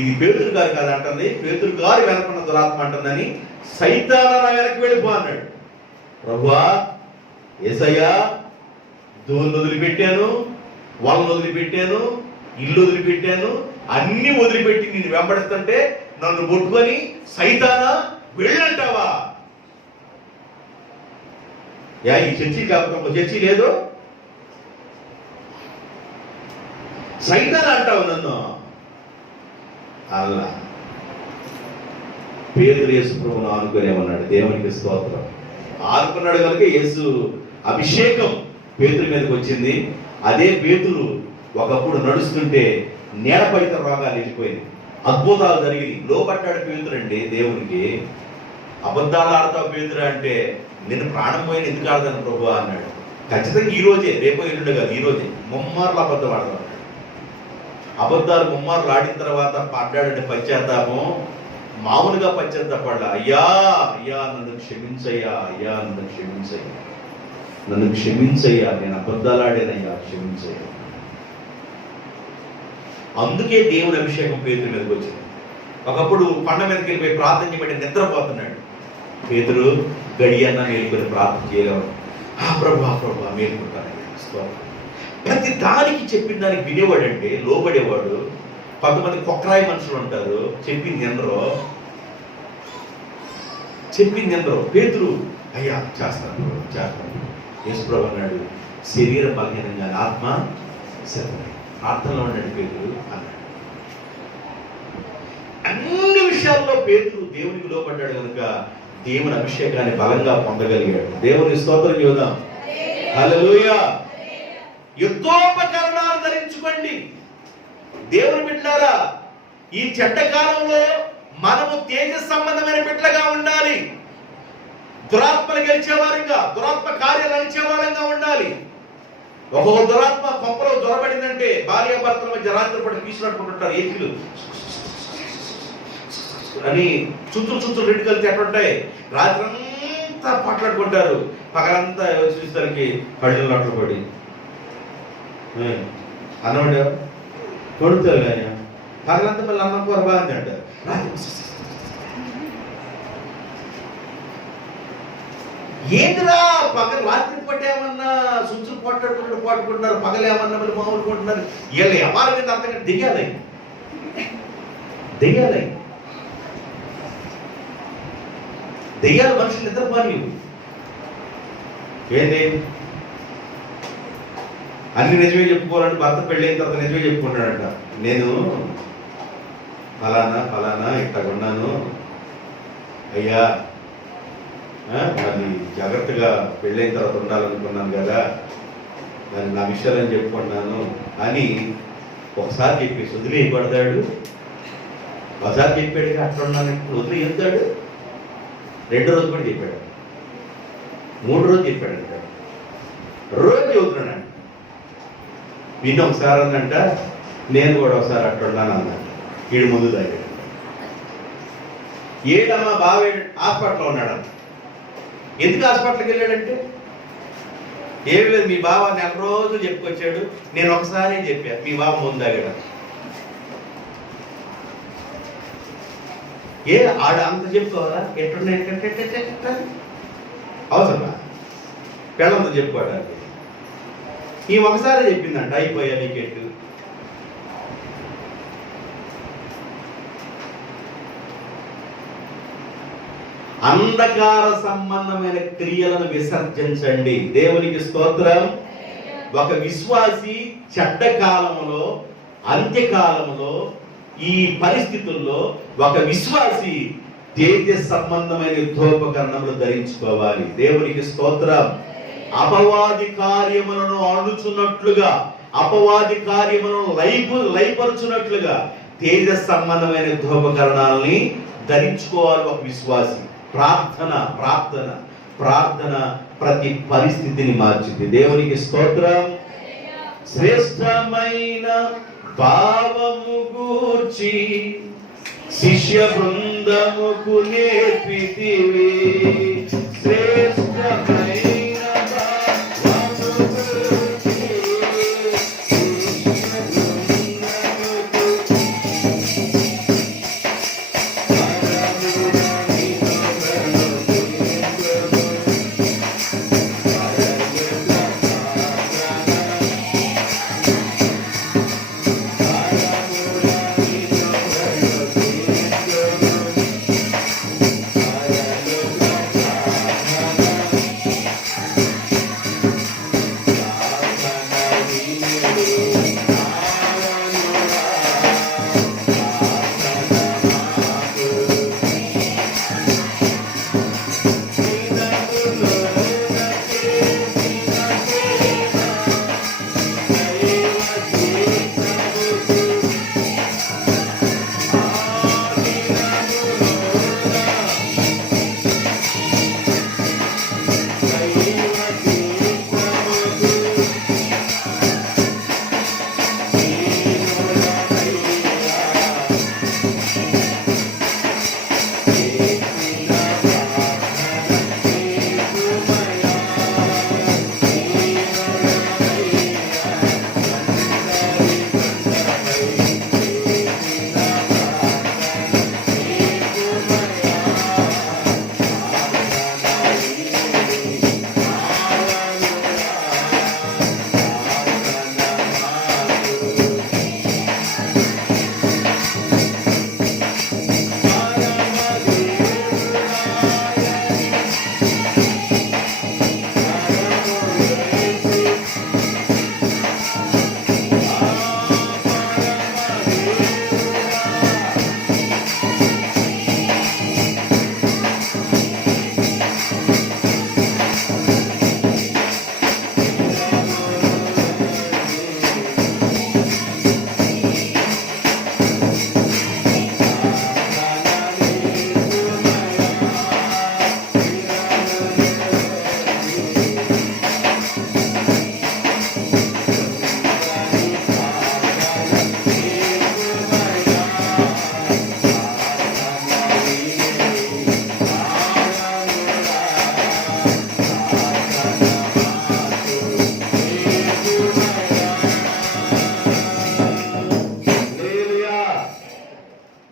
ఇది పేతురు గారు కాదు అంటుంది, పేతురు గారు వెనకున్న దురాత్మ అంటుందని, సైతానా నా వెనక్కి వెళ్ళిపో అన్నాడు. ప్రభువా, యేసయ్యా, దోన్ని వదిలిపెట్టాను, వాళ్ళని వదిలిపెట్టాను, ఇల్లు వదిలిపెట్టాను, అన్ని వదిలిపెట్టి నిన్ను వెంబడిస్తుంటే నన్ను పట్టుకొని సైతానా వెళ్ళంటావా? ఈ చర్చి కాకుండా చర్చి లేదు, సైతానా అంటావు నన్ను? అలా పేతురు యేసు ప్రభువును ఆనుకునే ఉన్నాడు. దేవునికి స్తోత్రం. ఆనుకున్నాడు కనుక యేసు అభిషేకం పేతురు మీదకి వచ్చింది. అదే పేతురు ఒకప్పుడు నడుస్తుంటే నేలపైత రోగాలు వెళ్ళిపోయింది, అద్భుతాలు జరిగి లోపడ్డాడు పేతురు అండి. దేవునికి అబద్ధాలు ఆడతావు పేతురు అంటే, నేను ప్రాణం పోయిన ఎందుకు ఆడతాను ప్రభు అన్నాడు. ఖచ్చితంగా ఈ రోజే, రేపో ఎల్లుండే కాదు, ఈ రోజే ముమ్మార్లు అబద్ధం ఆడతాడు. అబద్ధాలు ముమ్మార్లు ఆడిన తర్వాత పడ్డాడంటే పశ్చాత్తాపం, మామూలుగా పశ్చాత్తాపడ, అయ్యా అయ్యా నన్ను క్షమించయ్యా, అయ్యా నన్ను క్షమించయ్యా, నన్ను క్షమించయ్యా, నేను అబద్ధాలు ఆడానయ్యా, క్షమించయ్యా. అందుకే దేవుని అభిషేకం పేతురు మీదకి వచ్చింది. ఒకప్పుడు కొండ మీదకి వెళ్ళిపోయి ప్రార్థన చేయబడి నిద్రపోతున్నాడు. పేతురు గడియన్న మేలుకొని ప్రార్థన చేయలేవు. ప్రభా మేలుకుంటాను. ప్రతి దానికి చెప్పిన దానికి వినేవాడు అంటే లోబడేవాడు. కొంతమంది కొక్కరాయి మనుషులు ఉంటారు, చెప్పింది ఎందరో. పేతురు అయ్యా చేస్తాను. యేసుప్రభు అన్నాడు, శరీరం బలహీనంగా ఆత్మ సిద్ధమే. ప్రార్థనలో ఉన్నాడు పేతురు అన్నాడు. అన్ని విషయాల్లో పేతురు దేవునికి లోపడ్డాడు కనుక దేవుని అభిషేకాన్ని బలంగా పొందగలిగాడు. దేవుని స్తోత్రం చూద్దాం. హల్లెలూయా. యుద్ధోపకరణాలు ధరించుకోండి దేవుని బిడ్డలారా. ఈ చెడ్డ కాలంలో మనము తేజ సంబంధమైన బిడ్డలుగా ఉండాలి. దురాత్మలు గెలిచేవారంగా, దురాత్మ కార్యాలు అణిచేవారంగా ఉండాలి. ఒక్కొక్క దురాత్మ కొంపలో దొరబడిందంటే భార్యాభర్తల మధ్య రాత్రి పడి తీసుకున్నట్టుకుంటుంటారు. ఏకిలు అని చుట్టూ రెండు కలిసి ఎట్లుంటాయి, రాత్రి అంతా పట్లాడుకుంటారు, పగలంతా చూసేసరికి కళ్ళు నట్లు పడి అన్నమాట కొడుతారు. కానీ పగలంతా మళ్ళీ అన్నం కూర బాగుంది అంటారు. రాత్రి ఏంటిరా పగలు రాత్రి పూట ఏమన్నా సుంచులు పాడుకుంటున్నారు, పగలేమన్నా మరి మామూలు కొంటున్నారు. వీళ్ళ వ్యవహారం మీద అంతకంటే దిగాలి మనుషులు నిద్ర పని ఏంటి అన్ని నిజమే చెప్పుకోవాలంటే భర్త పెళ్ళైన తర్వాత నిజమే చెప్పుకుంటాడంట. నేను ఫలానా ఇట్లా కొన్నాను అయ్యా, మరి జాగ్రత్తగా పెళ్ళైన తర్వాత ఉండాలనుకున్నాను కదా, దాన్ని నా విషయాలని చెప్పుకున్నాను అని ఒకసారి చెప్పేసి వదిలేయబడతాడు. ఒకసారి చెప్పాడు అట్లా ఉన్నాను వదిలే వెళ్తాడు. రెండో రోజు కూడా చెప్పాడు, మూడు రోజు చెప్పాడు అంటాడు, రోజు చెబుతున్నాడు. విన్న ఒకసారి అందంట నేను కూడా ఒకసారి అట్లా ఉన్నాను అన్నాడు. వీడు ముందు తాగాడు. ఏడమ్మా బాగా హాస్పిటల్లో ఉన్నాడు. ఎందుకు హాస్పిటల్కి వెళ్ళాడంటే ఏమి లేదు, మీ బావ నెల రోజులు చెప్పుకొచ్చాడు, నేను ఒకసారి చెప్పా మీ బావ ముందు తాగాడు. ఆడ అంత చెప్పుకోవాలా ఎట్లున్నాయి అవసరమా పిల్లలతో చెప్పుకోవడానికి? ఈ ఒకసారి చెప్పిందంట అయిపోయా నీకెట్టు. అంధకార సంబంధమైన క్రియలను విసర్జించండి. దేవునికి స్తోత్రం. ఒక విశ్వాసి చెడ్డ కాలములో, అంత్యకాలములో, ఈ పరిస్థితుల్లో ఒక విశ్వాసి తేజ సంబంధమైన యుద్ధోపకరణములు ధరించుకోవాలి. దేవునికి స్తోత్రం. అపవాది కార్యములను ఆడుచున్నట్లుగా, అపవాది కార్యములను లయపరుచున్నట్లుగా తేజ సంబంధమైన యుద్ధోపకరణాలని ధరించుకోవాలి ఒక విశ్వాసి. ప్రార్థన ప్రతి పరిస్థితిని మార్చింది. దేవునికి స్తోత్రం. శ్రేష్టమైన భావము గూర్చి శిష్య బృందముకు నేర్పితివి. శ్రేష్టమైన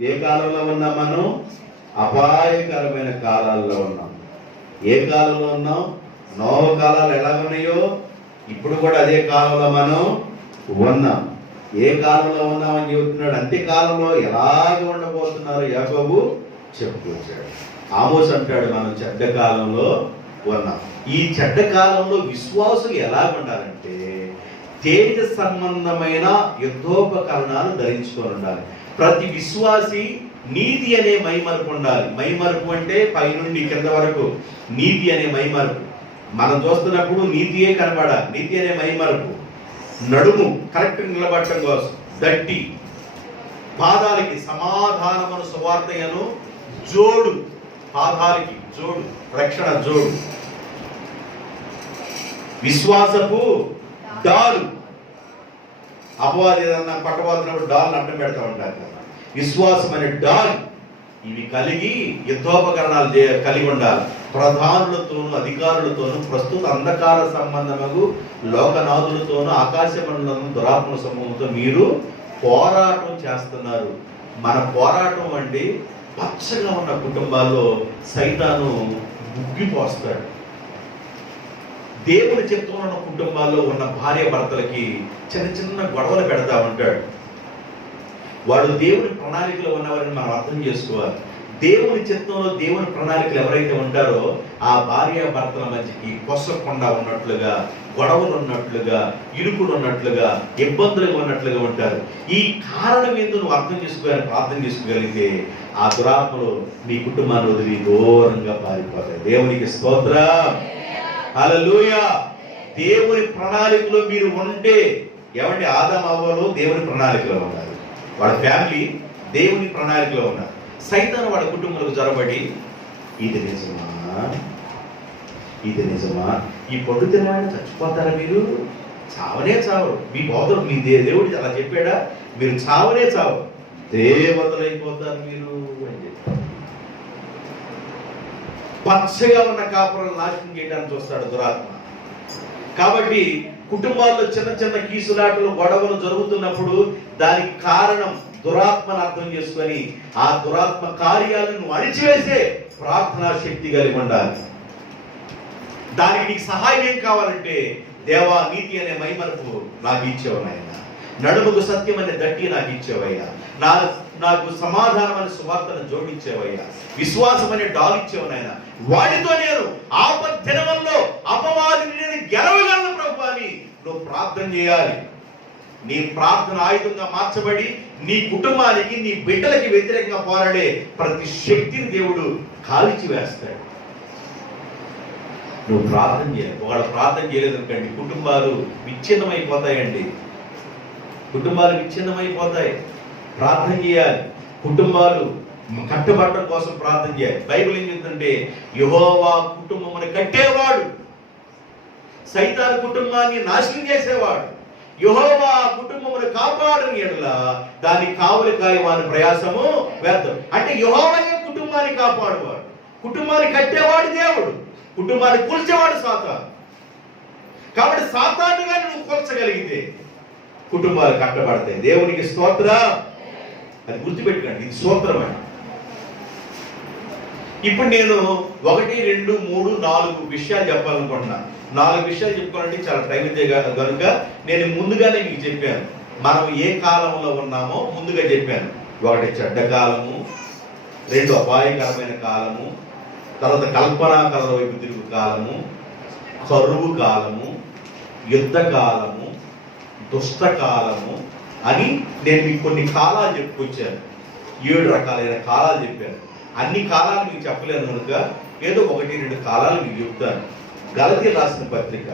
ఏ కాలంలో ఉన్నాం మనం? అపాయకరమైన కాలాల్లో ఉన్నాం. ఏ కాలంలో ఉన్నాం? నోవ కాలాలు ఎలా ఉన్నాయో ఇప్పుడు కూడా అదే కాలంలో మనం ఉన్నాం. ఏ కాలంలో ఉన్నామని చెబుతున్నాడు. అంత్యకాలంలో ఎలాగ ఉండబోతున్నారు యాకోబు చెప్తూ వచ్చాడు. ఆమోస్ అంటాడు మనం చెడ్డ కాలంలో ఉన్నాం. ఈ చెడ్డ కాలంలో విశ్వాసులు ఎలా ఉండాలంటే తేజ సంబంధమైన యుద్ధోపకరణాలు ధరించుకొని ఉండాలి. ప్రతి విశ్వాసి నీతి అనే మైమరుపు ఉండాలి. మైమరుపు అంటే పైనుండి కింద వరకు నీతి అనే మైమరుపు. మనం చూస్తున్నప్పుడు నీతియే కనబడాలి. నీతి అనే మైమరుపు. నడుము కరెక్ట్ నిలబడటం కోసం దట్టి, పాదాలకి సమాధానమును సువార్తయను జోడు, పాదాలకి జోడు, రక్షణ జోడు, విశ్వాసపు డాలు. అపవాది ఏదన్నా పట్టబోతున్నప్పుడు డాల్ని అడ్డం పెడతా ఉంటారు కదా. విశ్వాసం అనే డాల్ ఇవి కలిగి యుద్ధోపకరణాలు కలిగి ఉండాలి. ప్రధానులతోనూ అధికారులతోనూ ప్రస్తుత అంధకార సంబంధము లోకనాథులతోనూ ఆకాశమండలం దురాత్మ సమూహంతో మీరు పోరాటం చేస్తున్నారు. మన పోరాటం అంటే పచ్చగా ఉన్న కుటుంబాల్లో సైతాను ముగ్గిపోస్తాడు. దేవుని చిత్తంలో ఉన్న కుటుంబాల్లో ఉన్న భార్య భర్తలకి చిన్న చిన్న గొడవలు పెడతా ఉంటాడు. వాడు దేవుని ప్రణాళికలో ఉన్నవారిని మనం అర్థం చేసుకోవాలి. దేవుని చిత్తంలో దేవుని ప్రణాళికలు ఎవరైతే ఉంటారో ఆ భార్య భర్తల మధ్యకి పొసకుండా ఉన్నట్లుగా, గొడవలు ఉన్నట్లుగా, ఇరుకులు ఉన్నట్లుగా, ఇబ్బందులుగా ఉన్నట్లుగా ఉంటారు. ఈ కారణం ఏందో నువ్వు అర్థం ప్రార్థన చేసుకోగలిగితే ఆ దురాత్మలు నీ కుటుంబాన్ని వదిలి దూరంగా పారిపోతాయి. దేవునికి స్తోత్రం, హల్లెలూయా. దేవుని ప్రణాళికలో మీరు ఉంటే, ఏమంటే ఆదాము హవ్వలు దేవుని ప్రణాళికలో ఉన్నారు. వాళ్ళ ఫ్యామిలీ దేవుని ప్రణాళికలో ఉన్నారు. సైతాను వాళ్ళ కుటుంబాలకు జొరబడి ఇది నిజమా, ఇది నిజమా, ఈ పండు తినాలని చచ్చిపోతారా మీరు? చావనే చావరు. మీ బోధన మీ దేవుడు అలా చెప్పాడా? మీరు చావనే చావరు, దేవతలైపోతారు మీరు అని చెప్పి పచ్చగా ఉన్న కాపురాలను నాశనం చేయడానికి చూస్తాడు దురాత్మ. కాబట్టి కుటుంబాల్లో చిన్న చిన్న కీసులాటలు, గొడవలు జరుగుతున్నప్పుడు దానికి కారణం దురాత్మను అర్థం చేసుకొని ఆ దురాత్మ కార్యాలను అణిచివేసే ప్రార్థనా శక్తి కలిగి ఉండాలి. దానికి నీకు సహాయం ఏం కావాలంటే, దేవా నీతి అనే మైమరుపు నాకు ఇచ్చేవు నాయన, నడుముకు సత్యం అనే దట్టి నాకు ఇచ్చేవయ్యా, నాకు సమాధానం అనే సువార్తను జోడించేవయ్యా, విశ్వాసం అనే డాల్ ఇచ్చేవు నాయన, వాటితో నేను ఆపద్దినముల్లో అపవాదిని నేను గెలవగలను ప్రభు అని నువ్వు ప్రార్థన చేయాలి. నీ ప్రార్థన ఆయుధంగా మార్చబడి నీ కుటుంబానికి, నీ బిడ్డలకి వ్యతిరేకంగా పోరాడే ప్రతి శక్తిని దేవుడు కాల్చి వేస్తాడు. నువ్వు ప్రార్థన చేయాలి. ఒకవేళ ప్రార్థన చేయలేదనుకోండి, కుటుంబాలు విచ్ఛిన్నమైపోతాయండి. కుటుంబాలు విచ్ఛిన్నమైపోతాయి. ప్రార్థన చేయాలి. కుటుంబాలు కట్టబడటం కోసం ప్రార్థన చేయాలి. బైబిల్ ఏం చెప్తుంటే, యెహోవా కుటుంబమును కట్టేవాడు, సైతాను కుటుంబాన్ని నాశనం చేసేవాడు. యెహోవా కుటుంబమును కాపాడని యెడల దాని కావలి కాయవాని ప్రయాసము వ్యర్థం. అంటే యెహోవాయే కుటుంబాన్ని కాపాడువాడు, కుటుంబాన్ని కట్టేవాడు దేవుడు, కుటుంబాన్ని కూల్చేవాడు సాతాను. కాబట్టి సాతానుగా నువ్వు కూల్చగలిగితే కుటుంబాలు కట్టబడతాయి. దేవునికి స్తోత్రం. అది గుర్తుపెట్టుకోండి, ఇది స్తోత్రం అండి. ఇప్పుడు నేను 1, 2, 3, 4 విషయాలు చెప్పాలనుకుంటున్నాను. 4 విషయాలు చెప్పుకోవాలంటే చాలా టైం అయితే కనుక నేను ముందుగానే మీకు చెప్పాను. మనం ఏ కాలంలో ఉన్నామో ముందుగా చెప్పాను. 1 చెడ్డ కాలము, 2 అపాయకరమైన కాలము, తర్వాత కల్పనా కథల వైపు తిరుగు కాలము, కరువు కాలము, యుద్ధ కాలము, దుష్ట కాలము అని నేను మీకు కొన్ని కాలాలు చెప్పుకొచ్చాను. 7 రకాలైన కాలాలు చెప్పాను. అన్ని కాలాలు మీకు చెప్పలేను కనుక ఏదో 1, 2 కాలాలు మీకు చెప్తాను. గలతీ రాసిన పత్రిక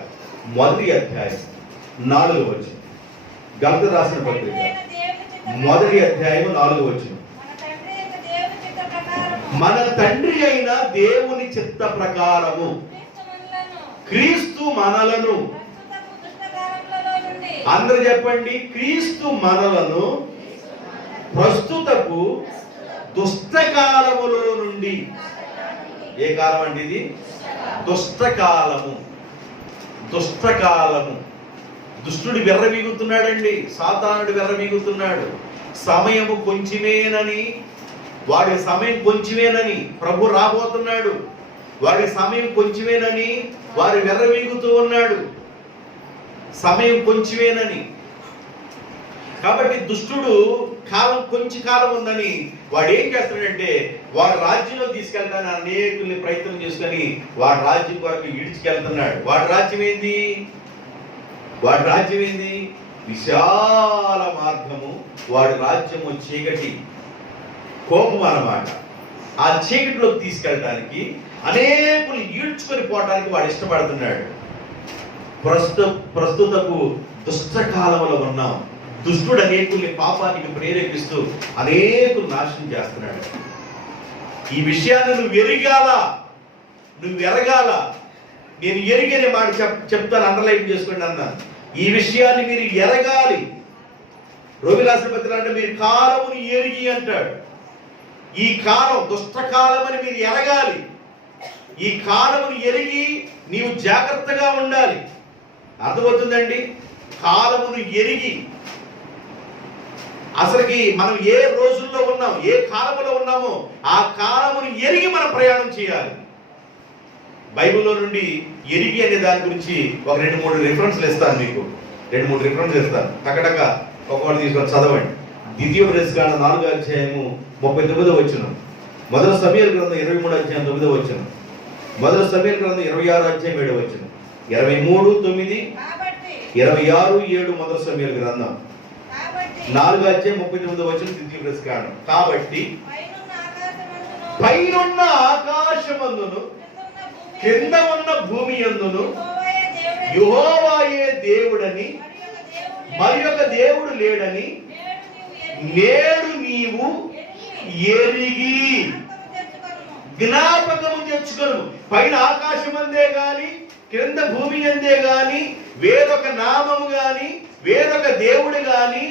1వ అధ్యాయం 4వ వచనం. గలతీ రాసిన పత్రిక 1వ అధ్యాయం 4వ వచనం. మన తండ్రి అయిన దేవుని చిత్త ప్రకారము క్రీస్తు మనలను, అందరూ చెప్పండి, క్రీస్తు మనలను ప్రస్తుతపు దుష్టకాలములో నుండి. ఏ కాలం అండి ఇది? దుష్టకాలము. దుష్టకాలము. దుష్టుడు వెర్రవీగుతున్నాడండి, సాతానుడు వెర్రవీగుతున్నాడు. సమయము కొంచెమేనని, వాడి సమయం కొంచెమేనని ప్రభు రాబోతున్నాడు. వాడి సమయం కొంచెమేనని వారు వెర్రవీగుతూ ఉన్నాడు. సమయం కొంచెమేనని. కాబట్టి దుష్టుడు కొంచెం కాలం ఉందని వాడు ఏం చేస్తాడంటే వాడు రాజ్యంలో తీసుకెళ్తాను అనేకుల్ని ప్రయత్నం చేసుకొని వాడి రాజ్యం కొరకు ఈడ్చుకెళ్తున్నాడు. వాడి రాజ్యం ఏంది? విశాల మార్గము. వాడి రాజ్యము చీకటి, కోపం అన్నమాట. ఆ చీకటిలోకి తీసుకెళ్ళడానికి, అనేకులు ఈడ్చుకొని పోవడానికి వాడు ఇష్టపడుతున్నాడు. ప్రస్తుతపు దుష్టకాలంలో ఉన్నాం. దుష్టుడు అనేకుల్ని పాపానికి ప్రేరేపిస్తూ అనేకులు నాశనం చేస్తున్నాడు. ఈ విషయాన్ని నువ్వు ఎరగాల. నేను ఎరిగనే మాట చెప్తాను, అండర్లైన్ చేసుకోండి అన్నాను. ఈ విషయాన్ని మీరు ఎరగాలి. రోమిలాసపత్రులు అంటే మీరు కాలమును ఎరిగి అంటాడు. ఈ కాలం దుష్టకాలం అని మీరు ఎరగాలి. ఈ కాలమును ఎరిగి నీవు జాగ్రత్తగా ఉండాలి. అర్థమవుతుందండి? కాలమును ఎరిగి, అసలుకి మనం ఏ రోజుల్లో ఉన్నాం, ఏ కాలంలో ఉన్నామో ఆ కాలమును ఎరిగి మనం ప్రయాణం చేయాలి. బైబిల్లో నుండి ఎరిగి అనే దాని గురించి ఒక 2-3 రిఫరెన్స్లు ఇస్తాను మీకు. 2-3 రిఫరెన్స్లు ఇస్తాను. టకటక ఒక్కొక్కటి తీసుకొని చదవండి. ద్వితీయోపదేశకాండ 4వ అధ్యాయము 39వ వచనం, మొదటి సమూయేలు గ్రంథం 23వ అధ్యాయం 9వ వచనం, మొదటి సమూయేలు గ్రంథం 26వ అధ్యాయం 7వ వచనం, 23:9, 26:7 మొదటి సమూయేలు గ్రంథం, 4వ అధ్యాయం 39వ వచనం ద్వితీయోపదేశకాండం. కాబట్టి పైనున్న ఆకాశమందును కింద ఉన్న భూమి యందును యెహోవాయే దేవుడని మరి ఒక దేవుడు లేడని నేడు నీవు ఎరిగి జ్ఞాపకము తెచ్చుకొను. పైన ఆకాశం అందే గాని క్రింద భూమి అందే గాని వేరొక నామము గాని వేరొక దేవుడు గాని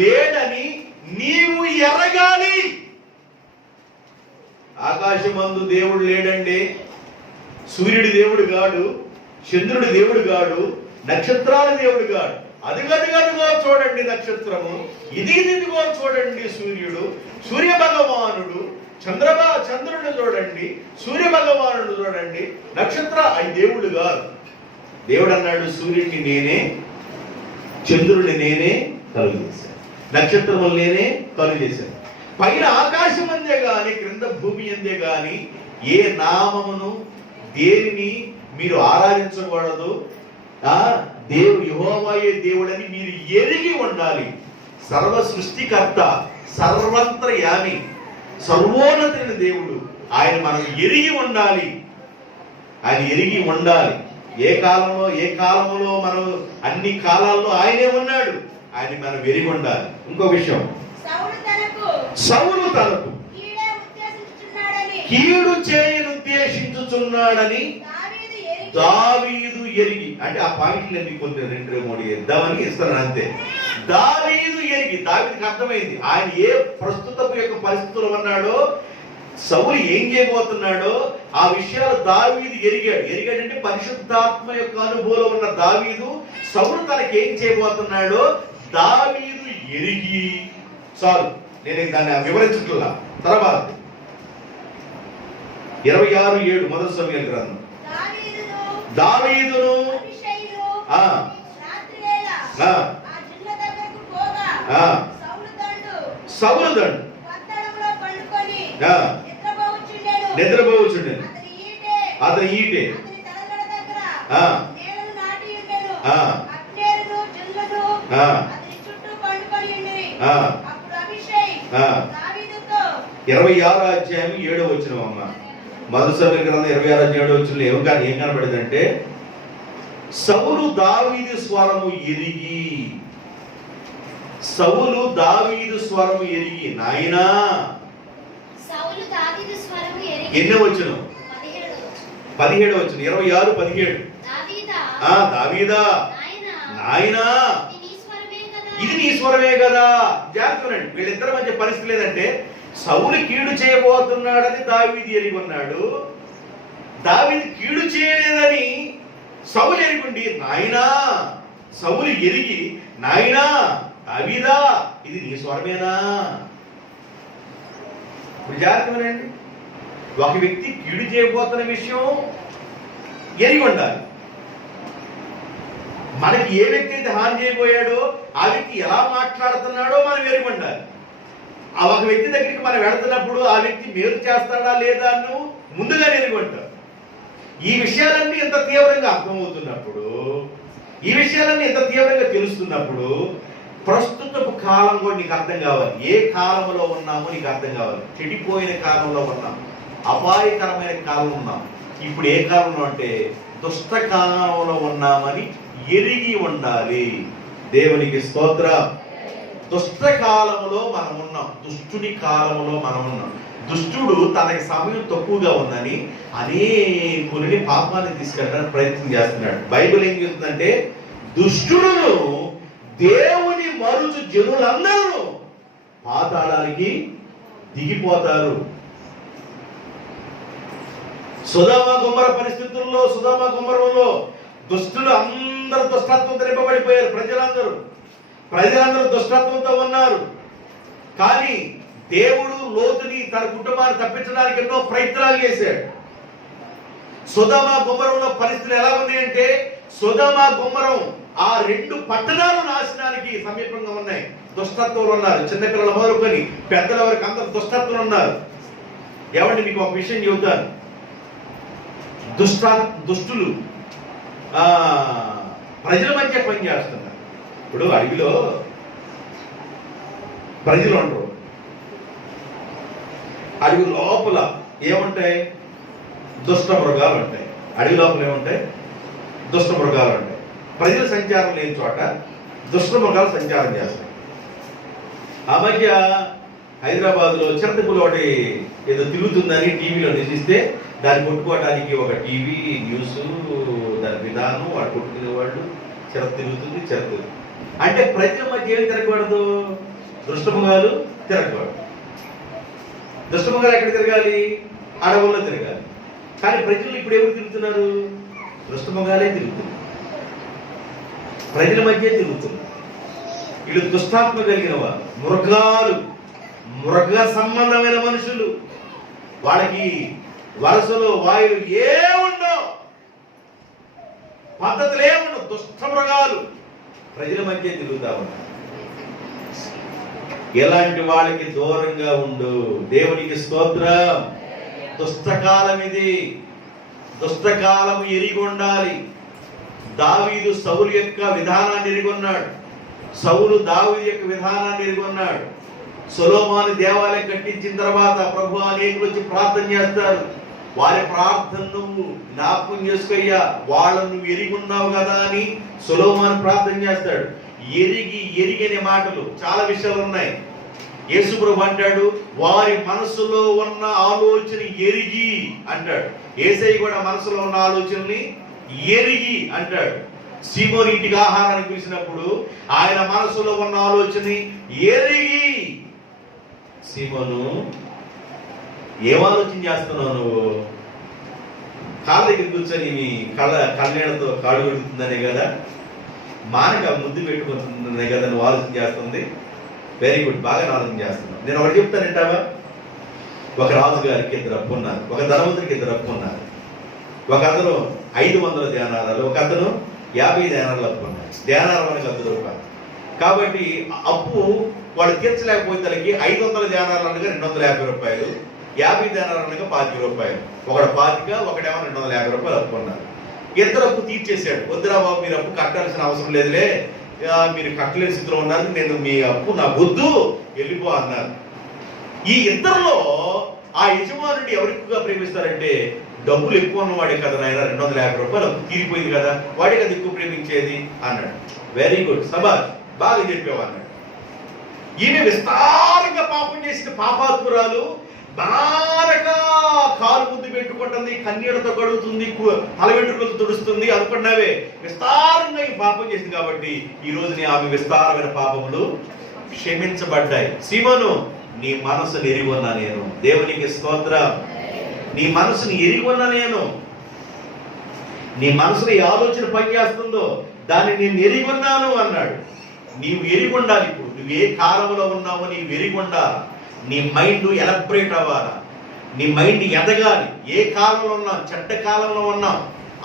లేడని నీవు ఎరగాలి. ఆకాశమందు దేవుడు లేడండి. సూర్యుడి దేవుడు గాడు, చంద్రుడి దేవుడు గాడు, నక్షత్రాల దేవుడు గాడు. అదిగదిగదిగో చూడండి నక్షత్రము, ఇదిగో చూడండి సూర్యుడు, సూర్య భగవానుడు, చంద్రుడు చూడండి, సూర్య భగవానుడు చూడండి, నక్షత్ర అవి దేవుడు కాదు. దేవుడు అన్నాడు, సూర్యుడిని నేనే, చంద్రుడిని నేనే కలుగు చేశాను, నక్షత్రములు నేనే కలుగు చేశాను. పైన ఆకాశం అందే గాని క్రింద భూమి అందే గాని ఏ నామమును దేనిని మీరు ఆరాధించకూడదు. యెహోవాయే దేవుడని మీరు ఎరిగి ఉండాలి. సర్వ సృష్టికర్త, సర్వంతర్యామి, సర్వోన్నతమైన దేవుడు. ఆయన మనం ఎరిగి ఉండాలి. ఆయన ఎరిగి ఉండాలి. ఏ కాలంలో మనం అన్ని కాలాల్లో ఆయనే ఉన్నాడు. ఆయన మనం ఎరిగి ఉండాలి. ఇంకో విషయం, సౌలు తనకు కీడు చేయను ఉద్దేశించుచున్నాడని దావీదు ఎరిగి, అంటే ఆ పాయింట్లు మీకు కొంచెం 2-3 ఇద్దామని ఇస్తాను అంతే. దావీదు ఎరిగి, దావీదుకి అర్థమైంది ఆయన ఏ ప్రస్తుతపు యొక్క పరిస్థితులు ఉన్నాడో, సౌలు ఏం చేయబోతున్నాడో ఆ విషయాలు దావీదు ఎరిగాడంటే పరిశుద్ధాత్మ యొక్క అనుభవం ఉన్న దావీదు సౌలు తనకేం చేయబోతున్నాడో దావీదు ఎరిగి, చాలు నేను దాన్ని వివరించట్లా. తర్వాత 26:7 మొదటి సమూయేలు గ్రంథం, దావీదును సౌలు దండు నిద్రపోవచ్చుండెను, అతని ఈటె ఇరవై 26వ అధ్యాయం 7వ వచనం అమ్మ. మొదటి సమూయేలు గ్రంథం 26వ అధ్యాయం 7వ వచనంలో ఏం కనబడిందంటే, సౌలు దావీదు స్వరము ఎరిగి, సౌలు దావీదు స్వరము ఎరిగి, నాయనా ఎన్నో వచనం 17వ వచనం 26:17, దావీదా నాయనా ఇది నీ స్వరమే కదా. జాగ్రత్తనండి, వీళ్ళిద్దరి మధ్య పరిస్థితి లేదంటే సౌలు కీడు చేయబోతున్నాడని దావీదు ఎరిగి ఉన్నాడు, దావీదు కీడు చేయలేదని సౌలు ఎరిగి, నాయనా సౌలు ఎరిగి, నాయనా దావీదా ఇది నీ స్వరమేనా. ఇప్పుడు జాగ్రత్తనండి, ఒక వ్యక్తి కీడు చేయబోతున్న విషయం ఎరిగి ఉండాలి. మనకి ఏ వ్యక్తి అయితే హాని చేయబోయాడో ఆ వ్యక్తి ఎలా మాట్లాడుతున్నాడో మనం ఎరిగి ఉండాలి. ఆ ఒక వ్యక్తి దగ్గరికి మనం వెళుతున్నప్పుడు ఆ వ్యక్తి మేలు చేస్తాడా లేదా అని ముందుగా ఎరిగి ఉంటాం. ఈ విషయాలన్నీ ఎంత తీవ్రంగా అర్థమవుతున్నప్పుడు, ఈ విషయాలన్నీ ఎంత తీవ్రంగా తెలుస్తున్నప్పుడు ప్రస్తుతపు కాలం కూడా నీకు అర్థం కావాలి. ఏ కాలంలో ఉన్నామో నీకు అర్థం కావాలి. చెడిపోయిన కాలంలో ఉన్నాం, అపాయకరమైన కాలంలో ఉన్నాం. ఇప్పుడు ఏ కాలంలో అంటే దుష్ట కాలంలో ఉన్నామని ఎరిగి ఉండాలి. దేవునికి స్తోత్రం. దుష్ట కాలంలో మనం ఉన్నాం, దుష్టుడి కాలంలో మనం ఉన్నాం. దుష్టుడు తనకి సమయం తక్కువగా ఉందని అనేకులని పాపాన్ని తీసుకెళ్ళడానికి ప్రయత్నం చేస్తున్నాడు. బైబిల్ ఏం చెప్తుందంటే దుష్టుడును దేవుని మరుచు జనులందరూ పాతాళానికి దిగిపోతారు. సొదొమ గొమొర పరిస్థితుల్లో, సొదొమ గొమొరలో దుష్టులు అందరూ దుష్టత్వంతో నింపబడిపోయారు. ప్రజలందరూ దుష్టత్వంతో ఉన్నారు. కానీ దేవుడు లోతుని తన కుటుంబాన్ని తప్పించడానికి ఎన్నో ప్రయత్నాలు చేశాడు. సొదొమ గొమొరలో పరిస్థితులు ఎలా ఉన్నాయంటే, సొదొమ గొమొరం ఆ రెండు పట్టణాలు నాశనానికి సమీపంగా ఉన్నాయి. దుష్టత్వంలో ఉన్నారు. చిన్నపిల్లల మొదలుకొని పెద్దల వరకు అందరూ దుష్టత్వంలో ఉన్నారు. ఏమండి, మీకు ఒక విషయం చెబుతాను. దుష్టులు ప్రజల మధ్య పని చేస్తున్నారు. ఇప్పుడు అడవిలో ప్రజలు ఉండరు. అడవి లోపల ఏముంటాయి? దుష్ట మృగాలు ఉంటాయి. అడవి లోపల ఏముంటాయి? దుష్ట మృగాలు ఉంటాయి. ప్రజల సంచారం లేని చోట దుష్ట మృగాలు సంచారం చేస్తాయి. ఆ మధ్య హైదరాబాద్లో చిరతపులు ఒకటి ఏదో తిరుగుతుందని టీవీలో నిలిస్తే దాన్ని కొట్టుకోవడానికి ఒక టీవీ న్యూస్, దాని విధానం, వాడు కొట్టుకునేవాళ్ళు, చిరత తిరుగుతుంది. అంటే ప్రజల మధ్య ఏం తిరగకూడదు? దుష్టమృగాలు తిరగకూడదు. దుష్టమృగాలు ఎక్కడ తిరగాలి? అడవుల్లో తిరగాలి. కానీ ప్రజలు ఇప్పుడు ఎవరు తిరుగుతున్నారు? దుష్టమృగాలే తిరుగుతున్నారు. ప్రజల మధ్య తిరుగుతున్నారు. వీళ్ళు దుష్టాత్మ కలిగిన వారు, మృగాలు, మృగ సంబంధమైన మనుషులు. వాళ్ళకి వరసలో వాయులు ఏముండవు, పద్ధతులు ఏముండవు. దుష్ట మృగాలు ప్రజల మధ్య తిరుగుతా ఉన్నారు. ఎలాంటి వాళ్ళకి దూరంగా ఉండు. దేవునికి స్తోత్రం. దుష్టకాలం ఇది. దుష్టకాలం ఎరిగి ఉండాలి. దావీదు సౌలు యొక్క విధానాన్ని ఎరిగొన్నాడు. సౌలు దావీదు యొక్క విధానాన్ని ఎరిగొన్నాడు. సొలొమోను దేవాలయం కట్టించిన తర్వాత ప్రభు అనేకులు వచ్చి ప్రార్థన చేస్తారు. వారి ప్రార్థనను జ్ఞాపకం చేసుకోయ్యా, వాళ్ళను నువ్వు ఎరిగి ఉన్నావు కదా అని సొలొమోను ప్రార్థన చేస్తాడు. ఎరిగని మాటలు చాలా విషయాలు ఉన్నాయి. యేసు ప్రభు అంటాడు, వారి మనసులో ఉన్న ఆలోచన ఎరిగి అంటాడు. యేసయ్య కూడా మనసులో ఉన్న ఆలోచనని ఎరిగి అంటాడు. సీమోను ఇంటికి ఆహారానికి పిలిచినప్పుడు ఆయన మనసులో ఉన్న ఆలోచన ఎరిగి, సీమోను ఏం ఆలోచన చేస్తున్నావు నువ్వు? కాళ్ళ దగ్గర కూర్చొని మీ కళ్ళేళ్లతో కాడు పెడుతుందనే కదా, మానక ముద్దు పెట్టుకుంటుందనే కదా నువ్వు ఆలోచన చేస్తుంది. వెరీ గుడ్, బాగా ఆలోచన చేస్తున్నావు. నేను ఒకటి చెప్తానంటావా? ఒక రాజుగారికి ఇద్దరు అప్పు ఉన్నారు, ఒక ధనవంతుడికి ఇద్దరు అప్పు ఉన్నారు. ఒక అతను 500 దేనారాలు, ఒక అతను 50 దేనారాలు అప్పు ఉన్నారు. దేనారం అనేది 10 రూపాయలు. కాబట్టి అప్పు వాడు తీర్చలేకపోతే 500 దేనారాలు అనగా 250 రూపాయలు, 50 దేనారాలు అనగా 25 రూపాయలు. ఒకడు 25, ఒకడేమో 250 రూపాయలు అప్పు ఉన్నారు. ఇద్దరు అప్పు తీర్చేశాడు. వద్దురా బాబు, మీరు అప్పు కట్టాల్సిన అవసరం లేదులే, మీరు కట్టలేని స్థితిలో ఉన్నారు, నేను మీ అప్పు నా వద్దు, వెళ్ళిపో అన్నారు. ఈ ఇద్దరిలో ఆ యజమానుడిని ఎవరు ఎక్కువగా ప్రేమిస్తారంటే, డబ్బులు ఎక్కువ ఉన్నవాడే కదా నాయన, 250 రూపాయలు అప్పు తీరిపోయింది కదా, వాడే కదా ఎక్కువ ప్రేమించేది అన్నాడు. వెరీ గుడ్, సబాష్, బాగా చెప్పావు అన్నాడు. ఈమె విస్తారంగా పాపం చేసిన పాపాత్మురాలు, బాగా కాలు ముద్దు పెట్టుకుంటుంది, కన్నీళ్లతో కడుగుతుంది, తల వెంట్రుకలతో తుడుస్తుంది అనుకున్నావే. విస్తారంగా ఈ పాపం చేసింది కాబట్టి ఈ రోజుని ఆమె విస్తారమైన పాపములు క్షమించబడ్డాయి. సీమోను, నీ మనసును ఎరిగి ఉన్నా నేను. దేవునికి స్తోత్రం. నీ మనసుని ఎరిగి ఉన్నా నేను. నీ మనసులో ఏ ఆలోచన పనిచేస్తుందో దాన్ని నేను ఎరిగి ఉన్నాను అన్నాడు. నీవు ఎరిగి ఉండాలి. ఇప్పుడు నువ్వు ఏ కాలంలో ఉన్నావో నీవు ఎరిగి ఉండాలి. నీ మైండ్ ఎలబరేట్ అవ్వాలా. నీ మైండ్ ఎదగాలి. ఏ కాలంలో ఉన్నాం? చెడ్డ కాలంలో ఉన్నాం,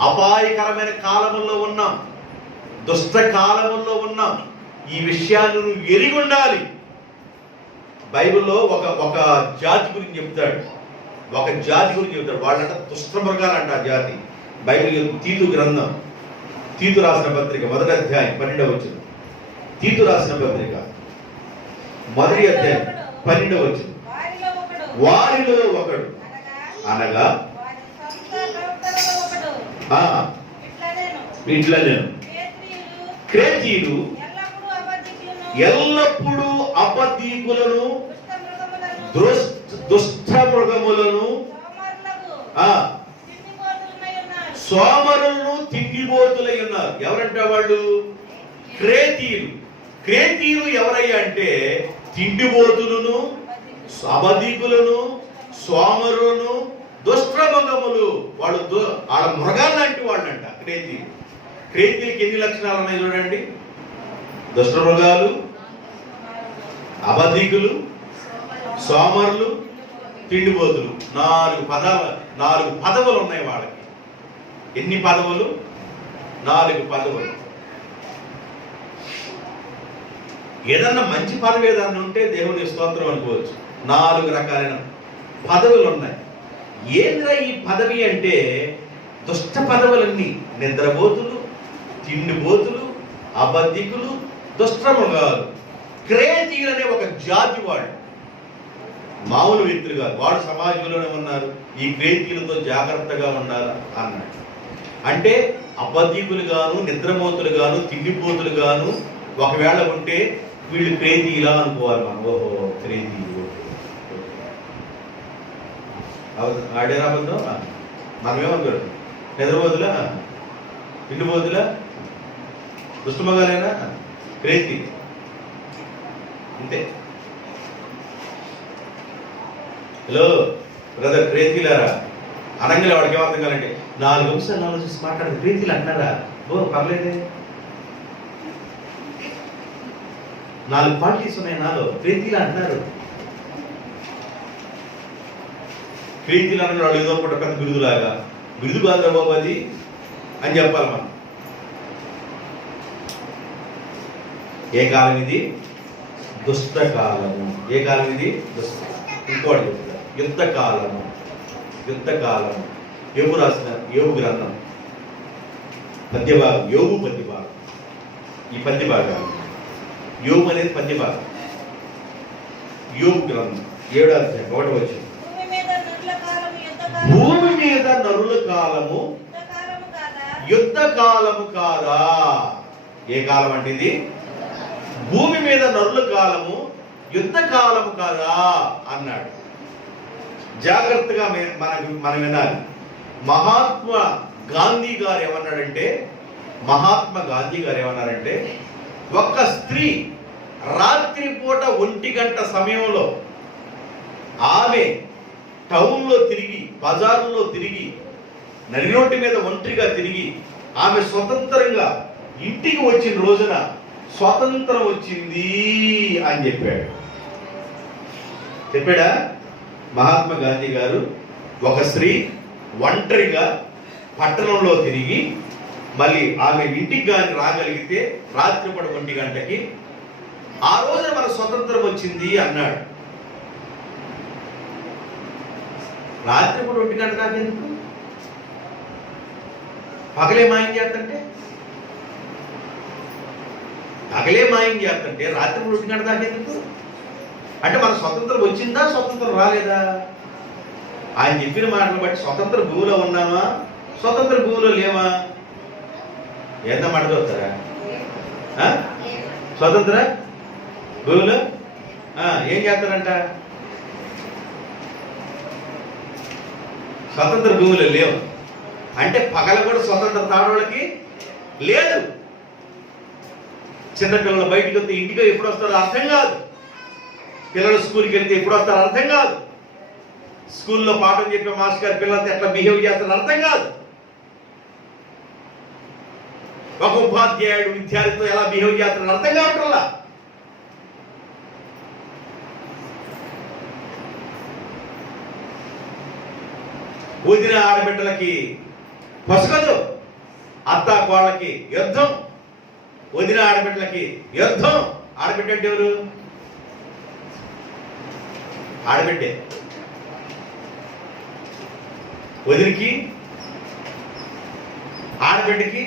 అపాయకరమైన కాలంలో ఉన్నాం, దుష్ట కాలంలో ఉన్నాం. ఈ విషయాన్ని నువ్వు ఎరిగి ఉండాలి. బైబిల్లో ఒక జాతి గురించి చెప్తాడు. వాళ్ళంట దుష్ట మృగాలంట ఆ జాతి. బైబిల్ తీతు గ్రంథం, తీతు రాసిన పత్రిక 1వ అధ్యాయం 12వ వచనం. తీతు రాసిన పత్రిక 1వ అధ్యాయం 12వ వచనం. వారిలో ఒకడు అనగా ఇట్లా నేను క్రేతీయులు ఎల్లప్పుడూ అబద్ధీకులను దుష్ట మృగములను సోమరులను తిండిబోతులై ఉన్నారు. ఎవరంటే వాళ్ళు క్రేతీయులు ఎవరయ్యా అంటే తిండిబోతులను, అబద్ధీకులను, సోమరులను, దుష్ట మృగములు. వాళ్ళు వాళ్ళ మృగాలు లాంటి వాళ్ళంట క్రేతీయులకి ఎన్ని లక్షణాలు ఉన్నాయి చూడండి. దుష్ట మృగాలు, అబద్ధీకులు, సోమరులు, తిండిబోతులు. 4 పదవులు ఉన్నాయి వాళ్ళకి. ఎన్ని పదవులు? 4 పదవులు. ఏదన్నా మంచి పదవి ఏదన్నా ఉంటే దేవుని స్తోత్రం అనుకోవచ్చు. 4 రకాలైన పదవులు ఉన్నాయి. ఏంద్రా ఈ పదవి అంటే దుష్ట పదవులన్నీ. నిద్రబోతులు, తిండిబోతులు, అబద్ధికులు, దుష్టమృగాలు. క్రేతీయులు అనే ఒక జాతి వాళ్ళు, మామూలు వ్యక్తులు కాదు. వాడు సమాజంలోనే ఉన్నారు. ఈ క్రేతీయులతో జాగ్రత్తగా ఉండాలి అన్నాడు. అంటే అబద్ధికులు గాను, నిద్రమోతులు గాను, తిండిపోతులు గాను ఒకవేళ ఉంటే వీళ్ళు క్రేతీయులా అనుకోవాలి మనం. ఓహో క్రేతీయులు ఆడేనా అబద్ధం? మనమేమనుకోరు. నిద్రపోతులా, తిండిపోతులా, దుష్టమగాలేనా, క్రేతీ అంతే. హలో బ్రదర్, క్రేతీలారా అనగానే వాడికి ఏమర్థం కావాలంటే 4 నిమిషాలు ఆలోచించి మాట్లాడదు. క్రేతీలు అంటున్నారా? ఓ పర్లేదే, 4 క్వాలిటీస్ ఉన్నాయి నాలో. క్రేతీలు అంటున్నారు. క్రేతీలు అన్న వాళ్ళు ఏదో ఒకటి పెద్ద బిరుదులాగా, బిరుదు కాదురా బాబు అది అని చెప్పాలి మనం. ఏ కాలం ఇది? దుష్ట కాలము. ఏ కాలం ఇది? ఇంకోటి చెప్తారు, యుద్ధ కాలము. యోబు రాసిన యోబు గ్రంథం పద్యభాగం, యోబు పద్యభాగం. ఈ పద్యభాగాలు యోబు అనేది పద్యభాగం. యోబు గ్రంథం 7వ అధ్యాయం 1వ వచనం. భూమి మీద నరుల కాలము యుద్ధ కాలము కాదా? ఏ కాలం అంటే ఇది? భూమి మీద నరుల కాలము యుద్ధ కాలము కాదా అన్నాడు. జాగ్రత్తగా మనం వినాలి. మహాత్మా గాంధీ గారు ఏమన్నారంటే ఒక్క స్త్రీ రాత్రిపూట 1 గంట సమయంలో ఆమె టౌన్లో తిరిగి, బజార్లో తిరిగి, నడి రోడ్డు మీద ఒంటరిగా తిరిగి ఆమె స్వతంత్రంగా ఇంటికి వచ్చిన రోజున స్వాతంత్రం వచ్చింది అని చెప్పాడా మహాత్మా గాంధీ గారు? ఒక స్త్రీ ఒంటరిగా పట్టణంలో తిరిగి మళ్ళీ ఆమె ఇంటికి కానీ రాగలిగితే రాత్రిపూట 1 గంటకి ఆ రోజున మన స్వతంత్రం వచ్చింది అన్నాడు. రాత్రిపూట 1 గంట దాకా ఎందుకు? పగలే మాయం చేస్తుంటే రాత్రిపూట 1 గంట దాకా ఎందుకు? అంటే మన స్వతంత్రం వచ్చిందా, స్వతంత్రం రాలేదా? ఆయన చెప్పిన మాటలు బట్టి స్వతంత్ర భూమిలో ఉన్నామా, స్వతంత్ర భూమిలో లేవా? ఏదో మాట చూస్తారా? స్వతంత్ర భూమిలో ఏం చేస్తారంట? స్వతంత్ర భూమిలో లేవు. అంటే పగల కూడా స్వతంత్ర తాడోళ్ళకి లేదు. చిన్నపిల్లలు బయటికి వెళ్తే ఇంటికి ఎప్పుడు వస్తారో అర్థం కాదు. పిల్లలు స్కూల్కి వెళ్తే ఎప్పుడు వస్తారో అర్థం కాదు. స్కూల్లో పాఠం చెప్పే మాస్టర్ గారు పిల్లలతో ఎట్లా బిహేవ్ చేస్తారో అర్థం కాదు. ఒక ఉపాధ్యాయుడు విద్యార్థితో ఎలా బిహేవ్ చేస్తారో అర్థం కావట్లా. వదిన ఆడబిడ్డలకి పసుకదు, అత్త కోళ్ళకి యుద్ధం, వదిన ఆడబిడ్డలకి యుద్ధం. ఆడబిడ్డ అంటే ఎవరు? ఆడబిడ్డే. వదినికి ఆడబిడ్డకి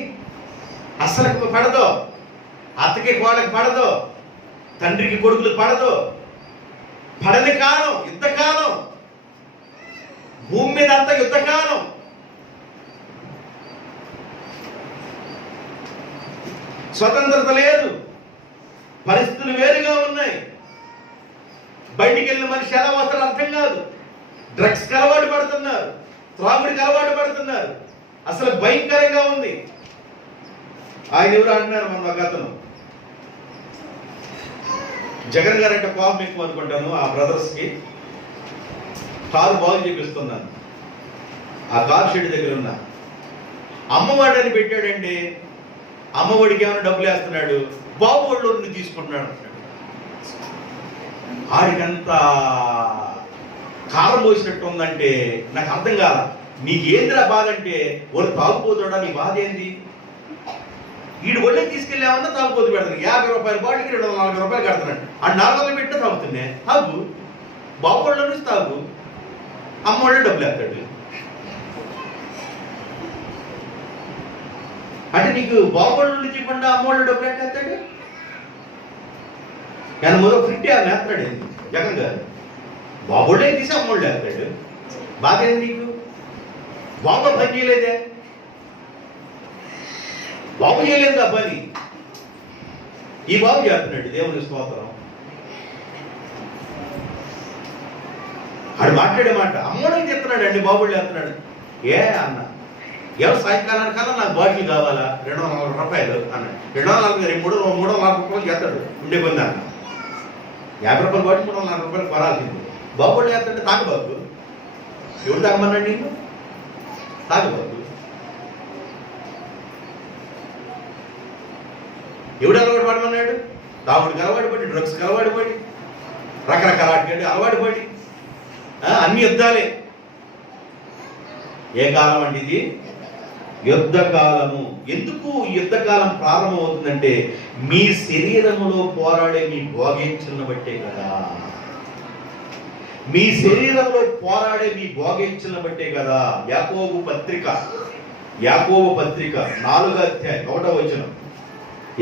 అస్సలు పడదు, అత్తకి కోళ్ళకి పడదు, తండ్రికి కొడుకులు పడదు. పడని కాలం యుద్ధకాలం, భూమి మీద అంతా యుద్ధకాలం. స్వతంత్రత లేదు, పరిస్థితులు వేరుగా ఉన్నాయి. బయటికి వెళ్ళిన మనిషి ఎలా వస్తారో అర్థం కాదు. డ్రగ్స్కి అలవాటు పడుతున్నారు, త్రాగుడికి అలవాటు పడుతున్నారు. అసలు భయంకరంగా ఉంది. ఆయన ఎవరు అంటున్నారు, మన ఒక అతను జగన్ గారు అంటే కోపం ఎక్కువ అనుకుంటాను. ఆ బ్రదర్స్కి కారు బాగు చేపిస్తున్నాను. ఆ కార్ షెడ్ దగ్గర ఉన్న అమ్మవాడని పెట్టాడండి. అమ్మఒడికి ఏమైనా డబ్బులు వేస్తున్నాడు, బాబు వాళ్ళు తీసుకుంటున్నాడు. ఆడికంత కాలం పోసినట్టు ఉందంటే నాకు అర్థం కాల. నీకేందిరా బాధ అంటే, వాడు తాగుపోతాడా, నీ బాధ ఏంది? వీడు ఒళ్ళే తీసుకెళ్ళామన్నా తాగుపోతు పెడతాను. 50 రూపాయల బాటిల్కి 240 రూపాయలు కడుతున్నాడు. ఆ 400 పెట్టినా తాగుతుండే. తాగు, బాబు వాళ్ళ నుంచి తాగు, అమ్మ వాళ్ళే డబ్బులు వేస్తాడు. అంటే నీకు బాబు నుంచి ఇవ్వకుండా అమ్మ వాళ్ళు డబ్బులు ఎట్టేస్తాడు? కానీ మొదలు ఫిట్ వేస్తాడు జగన్ గారు. బాబుళ్ళే తీసి అమ్మోళ్ళు వేస్తాడు. బాధ ఏంది నీకు? బాబు పని చేయలేదే, బాబు చేయలేదు ఆ పని, ఈ బాబు చేస్తున్నాడు. దేవుని స్తోత్రం. ఆడు మాట్లాడే మాట అమ్మోడికి చెప్తున్నాడు అండి, బాబుళ్ళు వేస్తున్నాడు. ఏ అన్న, ఎవరు సాయంకాలానికల్లా నాకు బాటిల్ కావాలా, 240 రూపాయలు అన్నాడు. 240 340 రూపాయలు చేస్తాడు ఉండే కొంది అన్న. 50 రూపాయల బాటిల్ 340 రూపాయలు కొనాల్సింది. బాబుళ్ళు చేస్తాడు. తాగుబాబు, ఎవరు తాగమన్నాడు నీకు? తాగుబాబు. ఎవడు అలవాటు పడమన్నాడు? తాగుడికి అలవాటు పడి, డ్రగ్స్కి అలవాటు పడి, రకరకాల అలవాటు పడి అన్ని యుద్ధాలే. ఏ కాలం అండి ఇది? యుద్ధ కాలము. ఎందుకు యుద్ధకాలం ప్రారంభమవుతుందంటే మీ శరీరములో పోరాడే మీ భోగేచ్ఛలను బట్టే కదా. మీ శరీరంలో పోరాడే మీ భోగేచ్ఛలను బట్టే కదా. యాకోబు పత్రిక 4వ అధ్యాయం 1వ వచనం.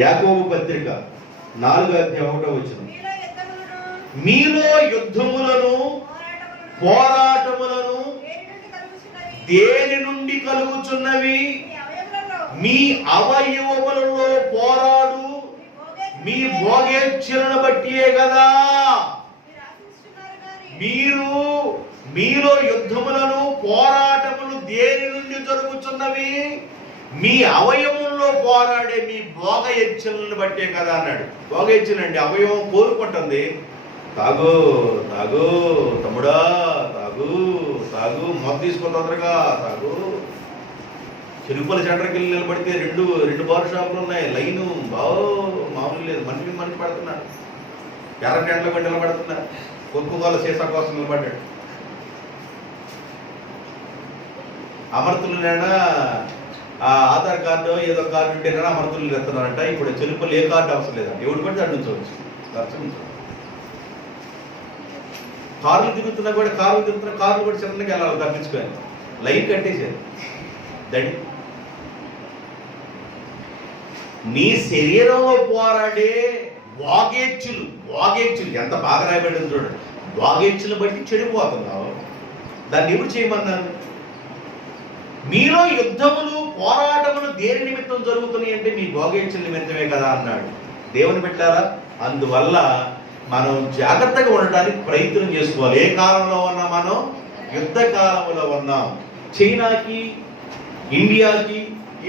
యాకోబు పత్రిక 4వ అధ్యాయం 1వ వచనం. మీలో యుద్ధములను పోరాటములను దేని నుండి కలుగుచున్నవి? మీ అవయవములలో పోరాడు మీ భోగేచ్ఛలను బట్టియే కదా. మీలో యుద్ధములను పోరాటములు దేని నుండి జరుగుతున్నవి? మీ అవయవంలో పోరాడే మీ భోగ ఇచ్చలను బట్టే కదా అన్నాడు. భోగ ఇచ్చలండి, అవయవం కోరుకుంటుంది. తాగు తాగు తమ్ముడా, తాగు తాగు, మొత్తం తీసుకో తొందరగా తాగు. చెరుకుల సెంటర్కి వెళ్ళి నిలబడితే రెండు బార్ షాపులు ఉన్నాయి. లైను మామూలు లేదు. మనిషి పడుతున్నాడు. ఎర్ర టెంట్ల కూడా నిలబడుతున్నారు. కొనుక్కోవాల సీసా కోసం నిలబడ్డాడు. అమర్తులైనా ఆధార్ కార్డు ఏదో కార్డు ఉంటేనా అమర్తులు ఎత్తున్నారంట. ఇప్పుడు చెరుకులు ఏ కార్డు అవసరం లేదంట. ఎవడు పడితే అడ్డు ఉంచవచ్చు. కార్లు తిరుగుతున్నా కూడా కార్లు కూడా చిన్నగా వెళ్ళాలి తప్పించుకొని. లైన్ కట్టేసారు దడి. నీ శరీరంలో పోరాడే వాగేచ్చులు ఎంత బాగా రాయబడింది చూడండి. వాగేచ్చులు బట్టి చెడిపోతున్నావు. దాన్ని ఎవరు చేయమన్నారు? మీలో యుద్ధములు పోరాటములు దేని నిమిత్తం జరుగుతున్నాయి అంటే మీ భోగేచ్ఛల నిమిత్తమే కదా అన్నాడు. దేవుని పెట్టారా? అందువల్ల మనం జాగ్రత్తగా ఉండడానికి ప్రయత్నం చేసుకోవాలి. ఏ కాలంలో ఉన్నా మనం యుద్ధ కాలంలో ఉన్నాం. చైనాకి ఇండియాకి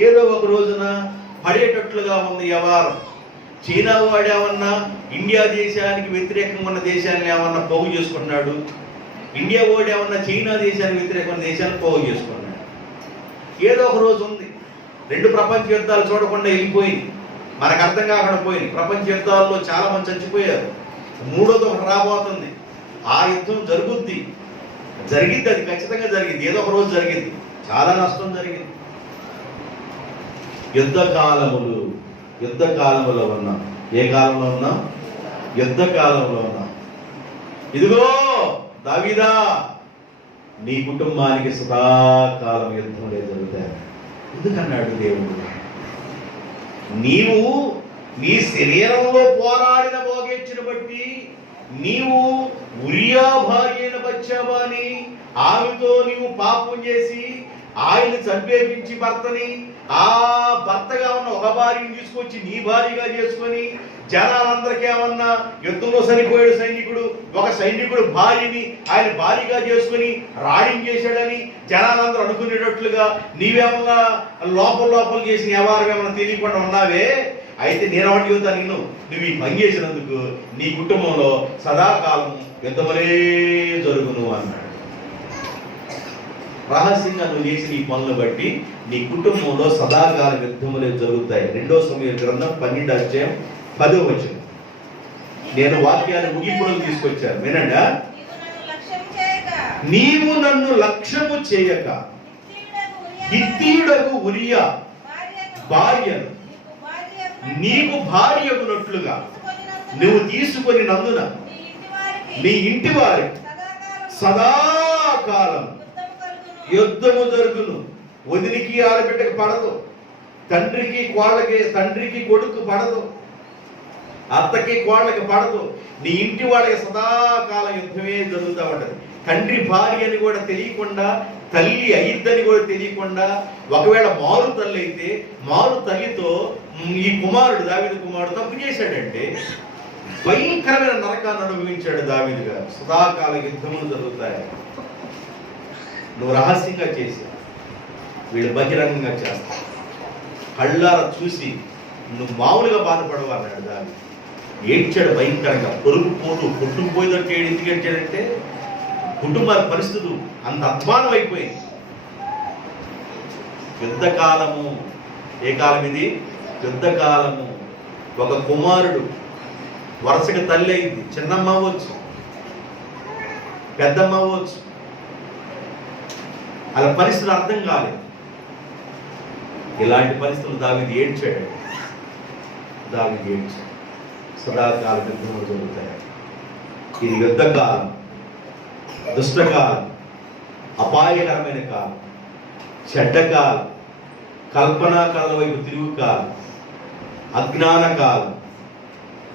ఏదో ఒక రోజున పడేటట్లుగా ఉంది వ్యవహారం. చైనా వాడు ఏమన్నా ఇండియా దేశానికి వ్యతిరేకంగా ఉన్న దేశాన్ని ఏమన్నా పోగు చేసుకుంటున్నాడు. ఇండియా వాడు ఏమన్నా చైనా దేశానికి వ్యతిరేకమైన దేశాన్ని పోగు చేసుకున్నాడు. ఏదో ఒక రోజు ఉంది. 2 ప్రపంచ యుద్ధాలు చూడకుండా వెళ్ళిపోయింది. మనకు అర్థం కాకుండా పోయింది. ప్రపంచ యుద్ధాల్లో చాలా మంది చచ్చిపోయారు. 3వది ఒకటి రాబోతుంది. ఆ యుద్ధం జరుగుద్ది. జరిగింది, అది ఖచ్చితంగా జరిగింది, ఏదో ఒక రోజు జరిగింది, చాలా నష్టం జరిగింది. యుద్ధ కాలములో ఉన్నాం. ఏ కాలంలో ఉన్నాం? యుద్ధ కాలంలో ఉన్నాం. ఇదిగో దావీదా, నీ కుటుంబానికి సదాకాలం యుద్ధంలో జరుగుతాయి. ఎందుకన్నాడు దేవుడు? నీవు నీ శరీరంలో పోరాడిన భోగేచ్చును బట్టి నీవు ఉరియా భార్య అయిన బత్షెబా అని ఆమెతో నీవు పాపం చేసి ఆయన చంపేపించి భర్తని, ఆ భర్తగా ఉన్న ఒక భార్యని తీసుకొచ్చి నీ భార్యగా చేసుకొని జనాలందరికీ ఏమన్నా యుద్ధంలో చనిపోయాడు సైనికుడు, ఒక సైనికుడు భార్యని ఆయన భార్యగా చేసుకుని రాణింగ్ చేశాడని జనాలందరూ అనుకునేటట్లుగా నీవేమన్నా లోపల చేసిన వ్యవహారం ఏమన్నా తెలియకుండా ఉన్నావే. అయితే నేను ఒకటి చెబుతాను, నువ్వు ఈ పని చేసినందుకు నీ కుటుంబంలో సదాకాలం యుద్ధమలే జరుగును అన్నాడు. రహస్యంగా నువ్వు చేసిన ఈ పనులు బట్టి నీ కుటుంబంలో సదాకాలం యుద్ధములే జరుగుతాయి. 2 సమూయేలు గ్రంథం 12:10. నేను వాక్యాన్ని ముగింపులకు తీసుకొచ్చాను, వినండి. నీవు నన్ను లక్ష్యము చేయక హిత్తీయుడగు ఉరియా భార్యను నీకు భార్యగునట్లుగా నువ్వు తీసుకొని నందున నీ ఇంటి వారి సదాకాలం యుద్ధము జరుగును. వదినికి ఆడబిడ్డకి పడదు, తండ్రికి కొడుకు పడదు, అత్తకి కోళ్ళకి పడదు. నీ ఇంటి వాళ్ళకి సదాకాలం యుద్ధమే జరుగుతూ ఉంటది. తండ్రి భార్య అని కూడా తెలియకుండా, తల్లి అయిద్దని కూడా తెలియకుండా, ఒకవేళ మారు తల్లి అయితే మారు తల్లితో ఈ కుమారుడు దావీదు కుమారుడు తప్పు చేశాడంటే భయంకరమైన నరకాన్ని అనుభవించాడు దావీదు గారు. సదాకాల యుద్ధములు జరుగుతాయి. నువ్వు రహస్యంగా చేసి వీళ్ళు బహిరంగంగా చేస్తావు. కళ్ళారా చూసి నువ్వు మామూలుగా బాధపడవు అన్నాడు దావీదు. ఏడ్చాడు భయంకరంగా. కొట్టుకుపోయేదంటే ఎందుకు ఏడ్చాడంటే కుటుంబ పరిస్థితులు అంత అధ్వానం అయిపోయింది. యుద్ధకాలము. ఏ కాలం ఇది? యుద్ధకాలము. ఒక కుమారుడు వరుసగా తల్లి అయింది. చిన్నమ్మ అవ్వచ్చు, పెద్దమ్మ అవ్వచ్చు, అలా పరిస్థితులు అర్థం కాలేదు. ఇలాంటి పరిస్థితులు దావీదు ఏడ్చాడు. సదాకాల యుద్ధములు జరుగుతాయి. ఇది యుద్ధకాలం, దుష్టకాలం, అపాయకరమైన కాలం, చెడ్డకాలం, కల్పనా కళల వైపు తిరుగు కాలం, అజ్ఞాన కాలం,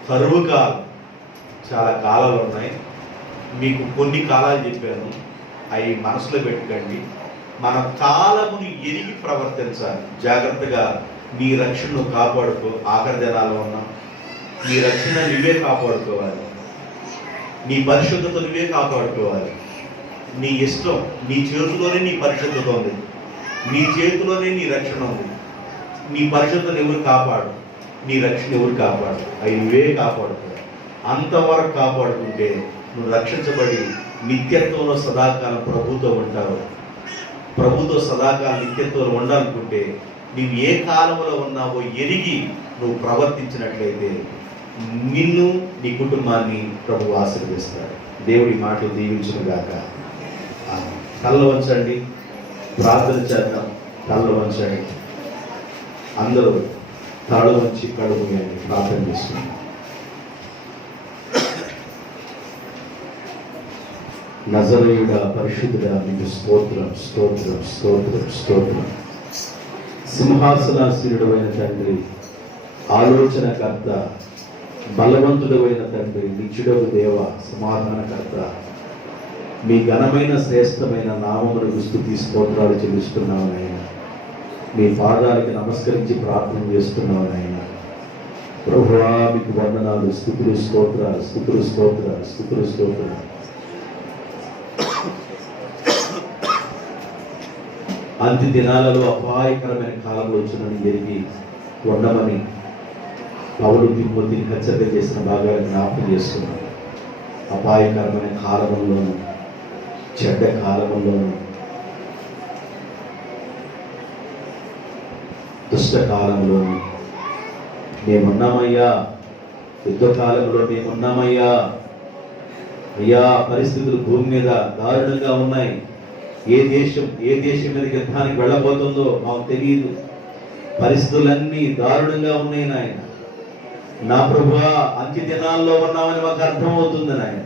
కరువు కాలం. చాలా కాలాలు ఉన్నాయి. మీకు కొన్ని కాలాలు చెప్పాను, అవి మనసులో పెట్టుకోండి. మన కాలముని ఎరిగి ప్రవర్తించాలి. జాగ్రత్తగా నీ రక్షణను కాపాడుకో. ఆఖరి దినాల్లో ఉన్నాం. నీ రక్షణ నువ్వే కాపాడుకోవాలి. నీ పరిశుద్ధత నువ్వే కాపాడుకోవాలి. నీ ఇష్టం, నీ చేతిలోనే నీ పరిశుద్ధత ఉంది, నీ చేతిలోనే నీ రక్షణ ఉంది. నీ పరిశుద్ధత ఎవరు కాపాడు, నీ రక్షణ ఎవరు కాపాడు, అవి నువ్వే కాపాడుకోవాలి. అంతవరకు కాపాడుకుంటే నువ్వు రక్షించబడి నిత్యత్వంలో సదాకాలం ప్రభుతో ఉంటావు. ప్రభుతో సదాకాలం నిత్యత్వంలో ఉండాలనుకుంటే నువ్వు ఏ కాలంలో ఉన్నావో ఎరిగి నువ్వు ప్రవర్తించినట్లయితే నిన్ను, నీ కుటుంబాన్ని ప్రభు ఆశీర్వదిస్తాడు. దేవుడి మాటలు దీవించును గాక. తల్ల వంచండి, ప్రార్థన చేద్దాం. తల్ల వంచండి. అందరూ తల వంచి కడుపు ప్రార్థన చేస్తున్నాం. నజరేయుడా, పరిశుద్ధుడా, మీకు స్తోత్రం, స్తోత్రం, స్తోత్రం, స్తోత్రం. సింహాసనాసీనుడు అయిన తండ్రి, ఆలోచనకర్త, బలవంతుడైన తండ్రి, నిత్యుడవు దేవ, సమాధానకర్త, మీ ఘనమైన శ్రేష్టమైన నామమును స్తుతి స్తోత్రాలు చెల్లిస్తున్నావు నాయన. మీ పాదాలకి నమస్కరించి ప్రార్థన చేస్తున్నావు నాయన. ప్రభువా, మీకు వందనాలు, స్తుతులు స్తోత్రాలు, స్తుతులు స్తోత్రాలు, స్తుతులు స్తోత్రాలు. అంత్య దినాలలో అపాయకరమైన కాలంలో వచ్చినని జరిగి ఉండమని పౌలు తిమోతిని హెచ్చరిక చేసిన భాగాలను జ్ఞాపకం చేస్తున్నాను. అపాయకరమైన కాలంలోను, చెడ్డ కాలంలోను, దుష్ట కాలంలోను మేమున్నామయ్యా. యుద్ధ కాలంలో మేమున్నామయ్యా. అయ్యా, పరిస్థితులు భూమి మీద దారుణంగా ఉన్నాయి. ఏ దేశం మీద యుద్ధానికి వెళ్ళబోతుందో మాకు తెలియదు. పరిస్థితులన్నీ దారుణంగా ఉన్నాయి నాయన. నా ప్రభువా, అంత్య దినాల్లో ఉన్నామని మాకు అర్థమవుతుంది నాయన.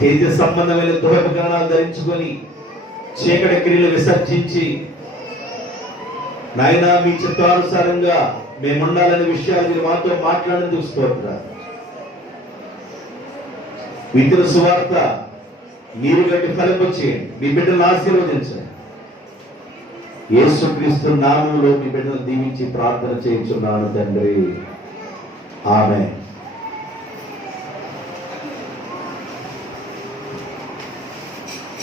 తేజ సంబంధమైన దురపకరణాలు ధరించుకొని చీకటి క్రియలు విసర్జించి నాయన మీ చిత్తానుసారంగా మేము ఉండాలనే విషయాలు మీరు మాతో మాట్లాడని చూసుకోవట్లేదు. విత్తిన సువార్త నీరు గట్టి ఫలింపచేయండి. మీ బిడ్డలను ఆశీర్వదించండి. యేసుక్రీస్తు నామములో మీ బిడ్డలను దీవించి ప్రార్థన చేయించున్నాను తండ్రి. ఆమేన్.